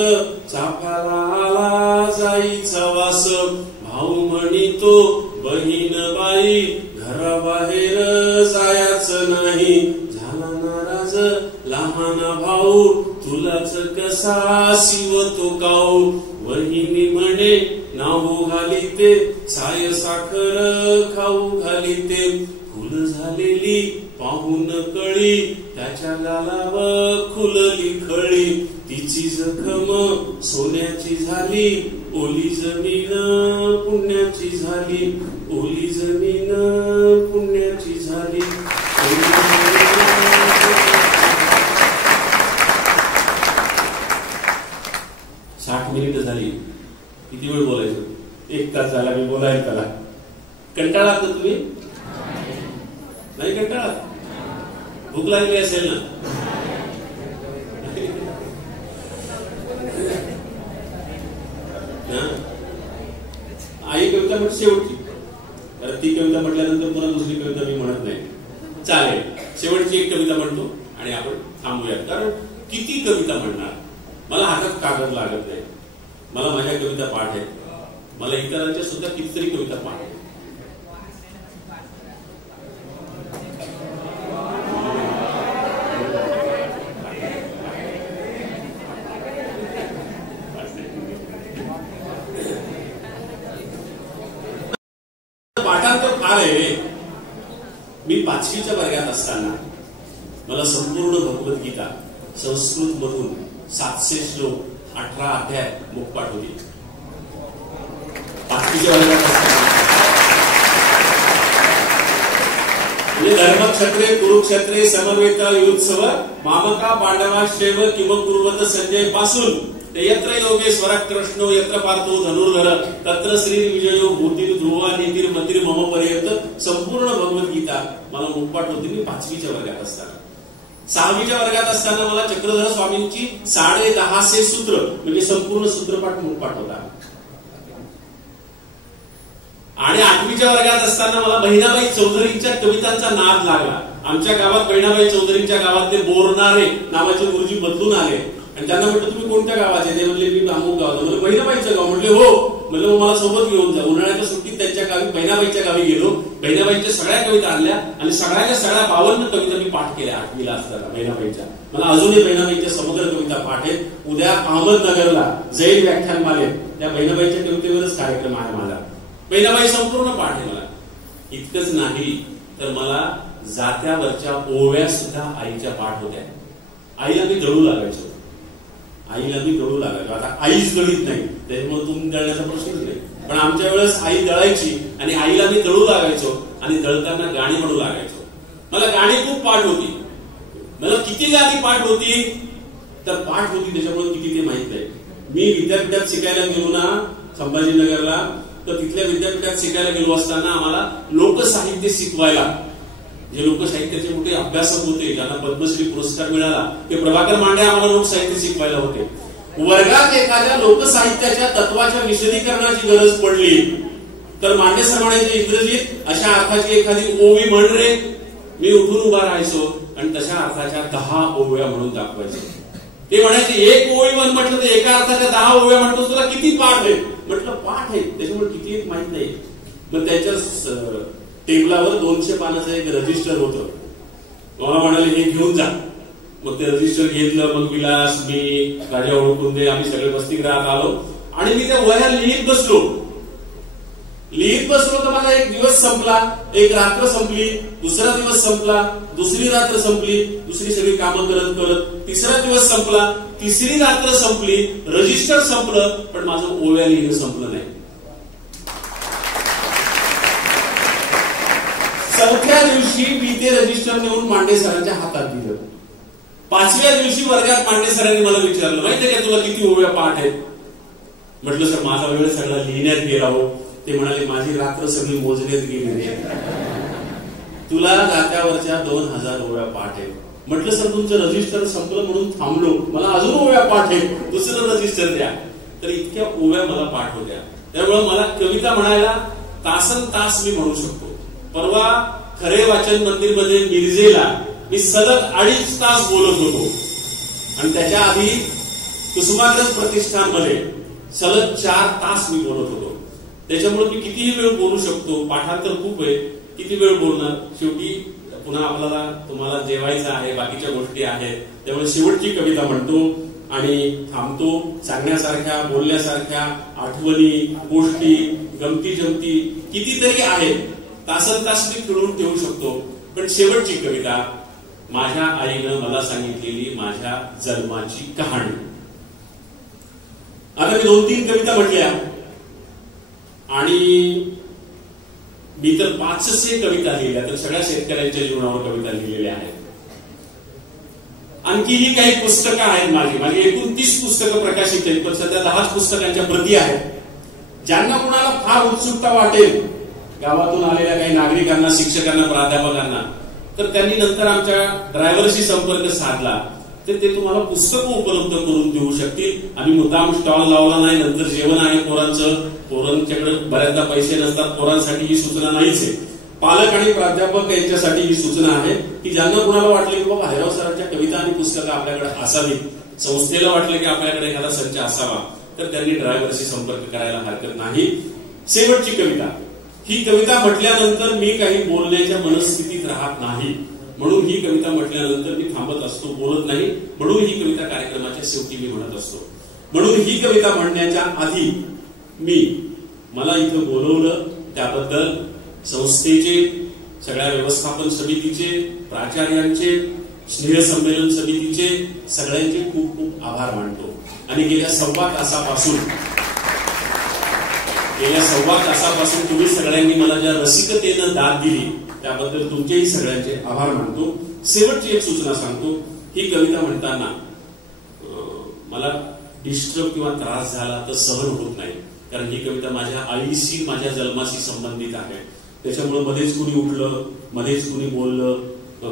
चाफ्याला आला जाईचा वास. भाऊ म्हणितो बहीण बाई, घराबाहेर जायच नाही. झाला नाराज लहान भाऊ, तुलाच कसा शिवतो काऊ. वहिनी म्हणे नाहू घालीते, साय साखर खाऊ घालीते. फुल झालेली पाहून कळी, त्याच्या गालावर खुलली खळी. तिची जखम सोन्याची झाली, ओली जमीन पुण्याची झाली. ओली जमीन पुण्याची झाली. 60 मिनिटं झाली. किती वेळ बोलायचं? 1 तास झाला मी बोलायला त्याला. कंटाळा तर तुम्ही नाही कंटाळा? भूक लागली असेल ना? कविता म्हणजे शेवटची, कारण ती कविता म्हटल्यानंतर पुन्हा दुसरी कविता मी म्हणत नाही. चालेल, शेवटची एक कविता म्हणतो आणि आपण थांबूयात. कारण किती कविता म्हणणार, मला हातात कागद लागत नाही. मला माझ्या कविता पाठ आहेत, मला इतरांच्या सुद्धा कितीतरी कविता पाठ आहेत. पाठांतर फार आहे. मी 5वीच्या वर्गात असताना मला संपूर्ण भगवद्गीता संस्कृत मधून 700 श्लोक 18 अध्याय मुखपाठ होती. 5वीच्या वर्गात असताना म्हणजे धर्मक्षत्रे कुरुक्षेत्रे समवेत युत्सव मामका पांडवाश्चैव किम कुर्वत संजय पासून ते यत्र योगेश्वर कृष्णो यत्र पार्थो धनुर्धर तत्र श्री विजयो भूतीर ध्रुवा नीतीर मतीर मम पर्यंत संपूर्ण भगवद्गीता मला मुखपाठ होती. मी 5वीच्या वर्गात असताना. 6वीच्या वर्गात असताना मला चक्रधर स्वामींची 10.5 सूत्र म्हणजे संपूर्ण सूत्रपाठ मुखपाठ होता. आणि 8वीच्या वर्गात असताना मला बहिणाबाई चौधरींच्या कवितांचा नाद लागला. आमच्या गावात बहिणाबाई चौधरींच्या गावातले बोरणारे नावाचे गुरुजी बदलून आले आणि त्यांना म्हटलं तुम्ही कोणत्या गावाचे? ते म्हणले मी अमुक गावाचं. म्हणजे बहिणाबाईचं गाव. म्हटले हो. म्हणलं मग मला सोबत घेऊन जा. उन्हाळ्याच्या सुट्टीत त्यांच्या गावी बहिणाबाईच्या गावी गेलो. बहिणाबाईच्या सगळ्या कविता आणल्या आणि सगळ्या 52 कविता मी पाठ केल्या 8वीला असताना बहिणाबाईच्या. मला अजूनही बहिणाबाईच्या समग्र कविता पाठ आहेत. उद्या अहमदनगरला जैन व्याख्यानमालेत त्या बहिणाबाईच्या कवितेवरच कार्यक्रम आहे माझा. बहिणाबाई संपूर्ण पाठ आहे मला. इतकंच नाही तर मला जात्यावरच्या ओव्या सुद्धा आईच्या पाठ होत्या. आईला मी दळू लागायचो. आता आईच दळीत नाही त्याच्यामुळे तुम्ही दळण्याचा प्रश्नच नाही. पण आमच्या वेळेस आई दळायची आणि आईला मी दळू लागायचो आणि दळताना गाणी म्हणू लागायचो. मला गाणी खूप पाठ होती. मला किती गाणी पाठ होती तर पाठ होती त्याच्यामुळे किती ते माहित नाही. मी विद्यापीठात शिकायला गेलो ना संभाजीनगरला, तर तिथल्या विद्यापीठात शिकायला गेलो असताना आम्हाला लोकसाहित्य शिकवायला जे लोकसाहित्याचे मोठे अभ्यासक होते ज्यांना पद्मश्री पुरस्कार मिळाला ते प्रभाकर मांडे आम्हाला लोकसाहित्य शिकवायला होते. वर्गात एखाद्या लोकसाहित्याच्या तत्वाच्या विशदीकरणाची गरज पडली तर मांडे सर म्हणायचे इंग्रजीत अशा अर्थाची एखादी ओवी म्हण रे. मी उठून उभा राहायचो आणि तशा अर्थाच्या 10 ओव्या म्हणून दाखवायचो. ते म्हणायचे एक ओवी म्हण. म्हटलं तर एका अर्थाच्या 10 ओव्या म्हणतो तुला किती पाठ आहे? म्हटलं पाठ आहे त्याच्यामुळे किती माहित नाही. मग त्याच्या टेबलावर 200 पानाचं एक रजिस्टर होतं. मला म्हणाले हे घेऊन जा. मग ते रजिस्टर घेतलं. मग विलास मी राजा ओळखुंदे आम्ही सगळे वसतिगृहात आलो आणि मी त्या वह्या लिहित बसलो तर माझा एक दिवस संपला, एक रात्र संपली, दुसरा दिवस संपला, दुसरी रात्र संपली, दुसरी सगळी कामं करत करत तिसरा दिवस संपला, तिसरी रात्र संपली, रजिस्टर संपलं पण माझं ओव्या लिहिणं संपलं नाही. 4थ्या दिवशी मी ते रजिस्टर नेऊन मांडे सरांच्या हातात दिलं. 5व्या दिवशी वर्गात मांडे सरांनी मला विचारलं माहितीये का तुला किती ओव्या पाठ आहेत? म्हटलं सर माझा वेळ सगळा लिहिण्यात गेला हो. ते म्हणाले माझी रात्र सगळी मोजण्यात गेली. तुला जात्यावरच्या 2000 ओव्या पाठ आहेत. म्हटलं सर तुमचं रजिस्टर संपलं म्हणून थांबलो, मला अजून ओव्या पाठ आहेत, दुसरं रजिस्टर द्या. तर इतक्या ओव्या मला पाठ होत्या. त्यामुळे मला कविता म्हणायला तासन तास मी म्हणू शकतो. परवा खरे वाचन मंदिर मध्ये मिरजेला मी सलग 2.5 तास बोलत होतो आणि त्याच्या आधी कुसुमाग्रज प्रतिष्ठानमध्ये सलग 4 तास मी बोलत होतो. त्याच्यामुळे मी कितीही वेळ बोलू शकतो. पाठांतर खूप आहे, किती वेळ बोलणार. शेवटी पुन्हा आपल्याला तुम्हाला जेवायचं आहे, बाकीच्या गोष्टी आहेत. त्यामुळे शेवटची कविता म्हणतो आणि थांबतो. सांगण्यासारख्या बोलण्यासारख्या आठवणी गोष्टी गमती जमती कितीतरी आहेत. तासन तास मी फिरवून ठेवू शकतो. पण शेवटची कविता माझ्या आईनं मला सांगितलेली माझ्या जन्माची कहाणी. आता मी 2-3 कविता म्हटल्या आणि मी तर 500 कविता लिहिल्या, तर सगळ्या शेतकऱ्यांच्या जीवनावर कविता लिहिलेल्या आहेत. आणखीही काही पुस्तकं आहेत माझी एकूण 30 पुस्तकं प्रकाशित आहेत. पण सध्या 10 पुस्तकांच्या प्रती आहेत. ज्यांना कुणाला फार उत्सुकता वाटेल गावातून आलेल्या काही नागरिकांना, शिक्षकांना, प्राध्यापकांना, तर त्यांनी नंतर आमच्या ड्रायव्हरशी संपर्क साधला तर ते तुम्हाला पुस्तकं उपलब्ध करून देऊ शकतील. आम्ही मुद्दाम स्टॉल लावला नाही. नंतर जेवण आहे पोरांचं, पोरांच्याकडे बऱ्याचदा पैसे नसतात, पोरांसाठी ही सूचना नाहीच आहे. पालक आणि प्राध्यापक यांच्यासाठी ही सूचना आहे की ज्यांना कुणाला वाटले की बाबा हैराव सरांच्या कविता आणि पुस्तकं आपल्याकडे असावीत, संस्थेला वाटले की आपल्याकडे एखादा संच असावा, तर त्यांनी ड्रायव्हरशी संपर्क करायला हरकत नाही. शेवटची कविता. ही कविता म्हटल्यानंतर मी काही बोलण्याच्या मनस्थितीत राहत नाही, म्हणून ही कविता म्हटल्यानंतर मी थांबत असतो, बोलत नाही. म्हणून ही कविता कार्यक्रमाच्या शेवटी मी म्हणत असतो. म्हणून ही कविता म्हणण्याच्या आधी मला इथं बोलवलं त्याबद्दल संस्थेचे, सगळ्या व्यवस्थापन समितीचे, प्राचार्यांचे, स्नेह संमेलन समितीचे सगळ्यांचे खूप खूप आभार मानतो. आणि गेल्या सव्वा तासापासून तुम्ही सगळ्यांनी मला ज्या रसिकतेनं दाद दिली त्याबद्दल तुमचेही सगळ्यांचे आभार मानतो. शेवटची एक सूचना सांगतो. ही कविता म्हणताना मला डिस्टर्ब किंवा त्रास झाला तर सहन होत नाही, कारण ही कविता माझ्या आईशी, माझ्या जन्माशी संबंधित आहे. त्याच्यामुळे मध्येच कुणी उठलं, मध्येच कुणी बोललं,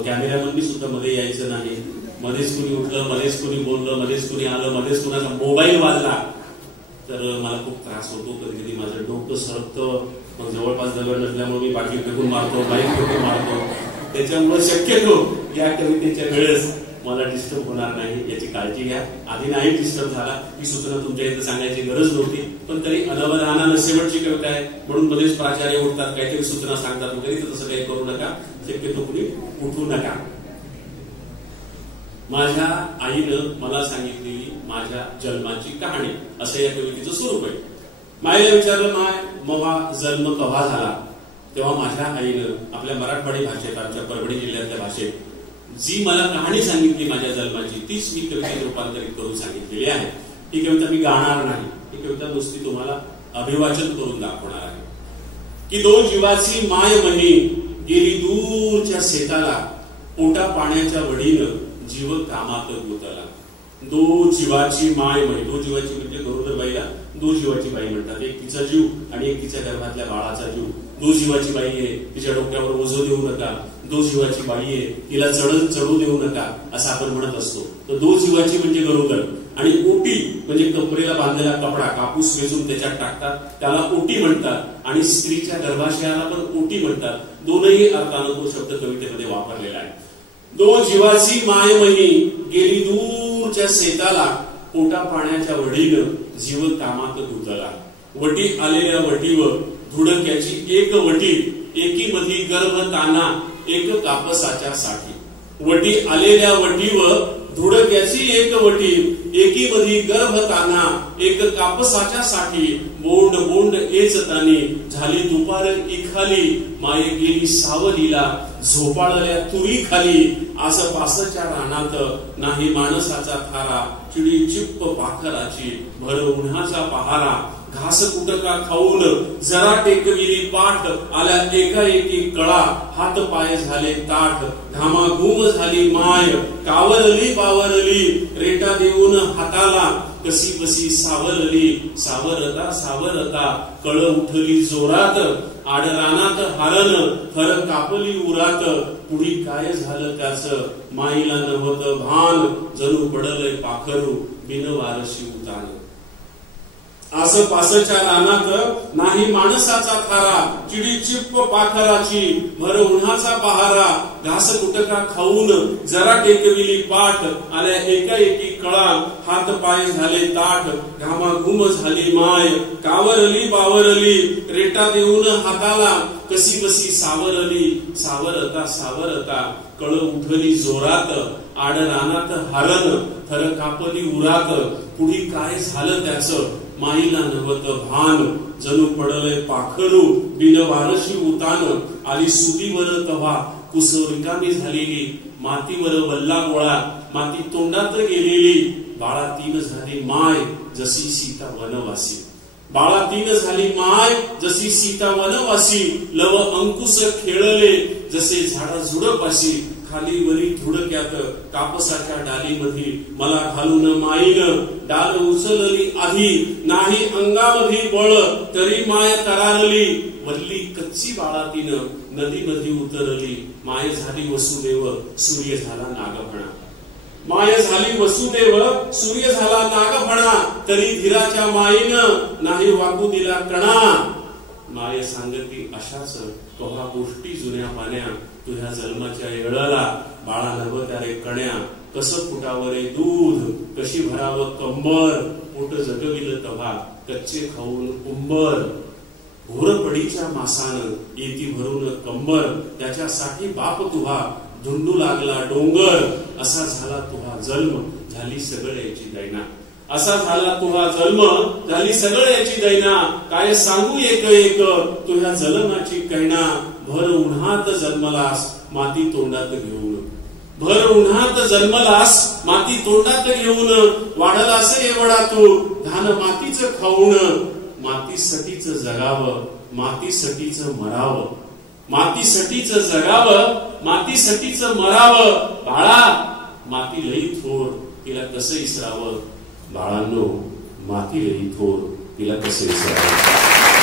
कॅमेरामॅननी सुद्धा मध्ये यायचं नाही. मध्येच कुणी उठलं, मध्येच कुणी बोललं, मध्येच कुणी आलं, मध्येच कुणाचा मोबाईल वाजला तर मला खूप त्रास होतो. कधी कधी माझं डोकं सरकतं, मग जवळपास दगड नसल्यामुळे मी बाटली फेकून मारतो, बाईक फेकून मारतो. त्याच्यामुळे शक्यतो या कवितेच्या वेळेस मला डिस्टर्ब होणार नाही याची काळजी घ्या. आधी नाही डिस्टर्ब झाला, ही सूचना तुमच्या इथे सांगायची गरज नव्हती, पण तरी अनवधानानं शेवटची कविता आहे म्हणून मध्येच प्राचार्य उठतात, काहीतरी सूचना सांगतात वगैरे, तर तसं काही करू नका. शक्यतो कुणी उठू नका. माझ्या आईनं मला सांगितलेली माझ्या जन्माची कहाणी असं या कवितेचं स्वरूप आहे. मायला विचारलं, माय मवा जन्म कव्हा झाला, तेव्हा माझ्या आईनं आपल्या मराठवाडी भाषेत, आमच्या परभणी जिल्ह्यातल्या भाषेत जी मला कहाणी सांगितली माझ्या जन्माची, तीच मी कवितेत रूपांतरित करून सांगितलेली आहे. ही कविता मी गाणार नाही, ही कविता नुसती तुम्हाला अभिवाचन करून दाखवणार आहे. की दो जीवाची माय मही गेली दूरच्या शेताला, पोटा पाण्याच्या वडीनं जीव कामात गुतला. दो जीवाची माय मही, दो जीवाची म्हणजे गरोदर बाईला दो जीवाची बाई म्हणतात. एक तिचा जीव आणि एक तिच्या गर्भातल्या बाळाचा जीव. दो जीवाची बाई आहे, तिच्या डोक्यावर ओझं देऊ नका. दो जीवाची बाई आहे, तिला चढू देऊ नका असं आपण म्हणत असतो. तर दो जीवाची म्हणजे गरोदर, आणि ओटी म्हणजे कपडेला बांधलेला कपडा, कापूस वेचून त्याच्यात टाकतात, त्याला ओटी म्हणतात. आणि स्त्रीच्या गर्भाशयाला पण ओटी म्हणतात. दोनही अर्थानं तो शब्द कवितेमध्ये वापरलेला आहे. दो जीवाची मायमही गेली दूरच्या शेताला, पोटा पाण्याच्या वडीनं जीव कामात गुंतला. वटी आलेल्या वटीवर धुडक्याची एक वटी, एकी मधी गर्भ ताना एक कापसाच्या साठी. वटी आलेल्या वटीवर धुडक्याची एक वटी, एकी मधी गर्भ ताना एक कापसाच्या साठी. बोंड बोंड एचतानी झाली दुपार इखाली, माये गेली सावलीला झोपाळल्या तुरी खाली. असं पासच्या रानात नाही माणसाचा थारा, चिडी चिप्प पाखराची भर उन्हाचा पहारा. घास कुटका खाऊन जरा टेकविली पाठ, आल्या एकाएकी कळा हात पाय झाले ताठ. घामाघूम झाली माय कावरली बावरली, रेटा देऊन हाताला कशी बसी सावरली. सावरता सावरता कळ उठली जोरात, आडरानात हारण थर कापली उरात. पुढी काय झालं त्याच माईला नव्हतं भान, जणू पडलंय पाखरू बिनवारशी उतान. असं पासच्या रानात नाही माणसाचा थारा, चिडी चिप्प पाखराची भर उन्हाचा पहारा. घास कुटका खाऊन जरा टेकविली पाठ, आल्या एकाएकी कळा हात पाय झाले ताठ. घामाघूम झाली माय कावरली बावरली, रेटा देऊन हाताला कशी बसी सावरली. सावरता सावरता कळ उठली जोरात, आड रानात हारण थर कापली उरात. पुढी काय झालं त्याच माईला नव्हतं भान, जणू पडलंय पाखरू बिनवारशी उतान. आली सुतीवर तव्हा कुस रिकामी झालेली, मातीवर वल्ला गोळा माती तोंडात गेलेली. बाळातीन झाली माय जशी सीता वनवासी. बाळातीन झाली माय जशी सीता वनवासी. लव अंकुश खेळले जसे झाडा झुडपाशी. खाली वरी धुडक्यात कापसाच्या डालीमध्ये मला घालून माईनं डाल उचलली आधी. नाही अंगामध्ये बळ तरी माय तरारली. वल्ली कच्ची बाळातीनं नदीमध्ये उतरली. माय झाली वसुदेव सूर्य झाला नागफणा. माय झाली वसुदेव सूर्य झाला नागफणा, तरी धीराच्या मायेनं नाही वाकू दिला कणा. माय सांगती अशाच कव्हा गोष्टी जुन्या पाण्या, तुझ्या जन्माच्या येळाला बाळा नवत्या रे कण्या. कसं फुटावं रे दूध, कशी भरावं कंबर, पोट जगविलं तव्हा कच्चे खाऊन कुंबर. घोरपडीच्या मासानं येती भरून कंबर, त्याच्यासाठी बाप तुहा धुंडू लागला डोंगर. असा झाला तुहा जन्म झाली सगळ्याची दैना, असा झाला तुहा जन्म झाली सगळ्याची दैना. काय सांगू एक एक तुझ्या जन्माची कैना. भर उन्हात जन्मलास माती तोंडात घेऊन, भर उन्हात जन्मलास माती तोंडात घेऊन. वाढलास एवढा तू धान मातीचं खाऊन. मातीसाठीच जगावं मातीसाठीच मरावं, मातीसाठीच जगावं मातीसाठीच मरावं. बाळा माती लई थोर तिला कसं इसरावं. बाळांनो माती लई थोर तिला कसं इसरावं.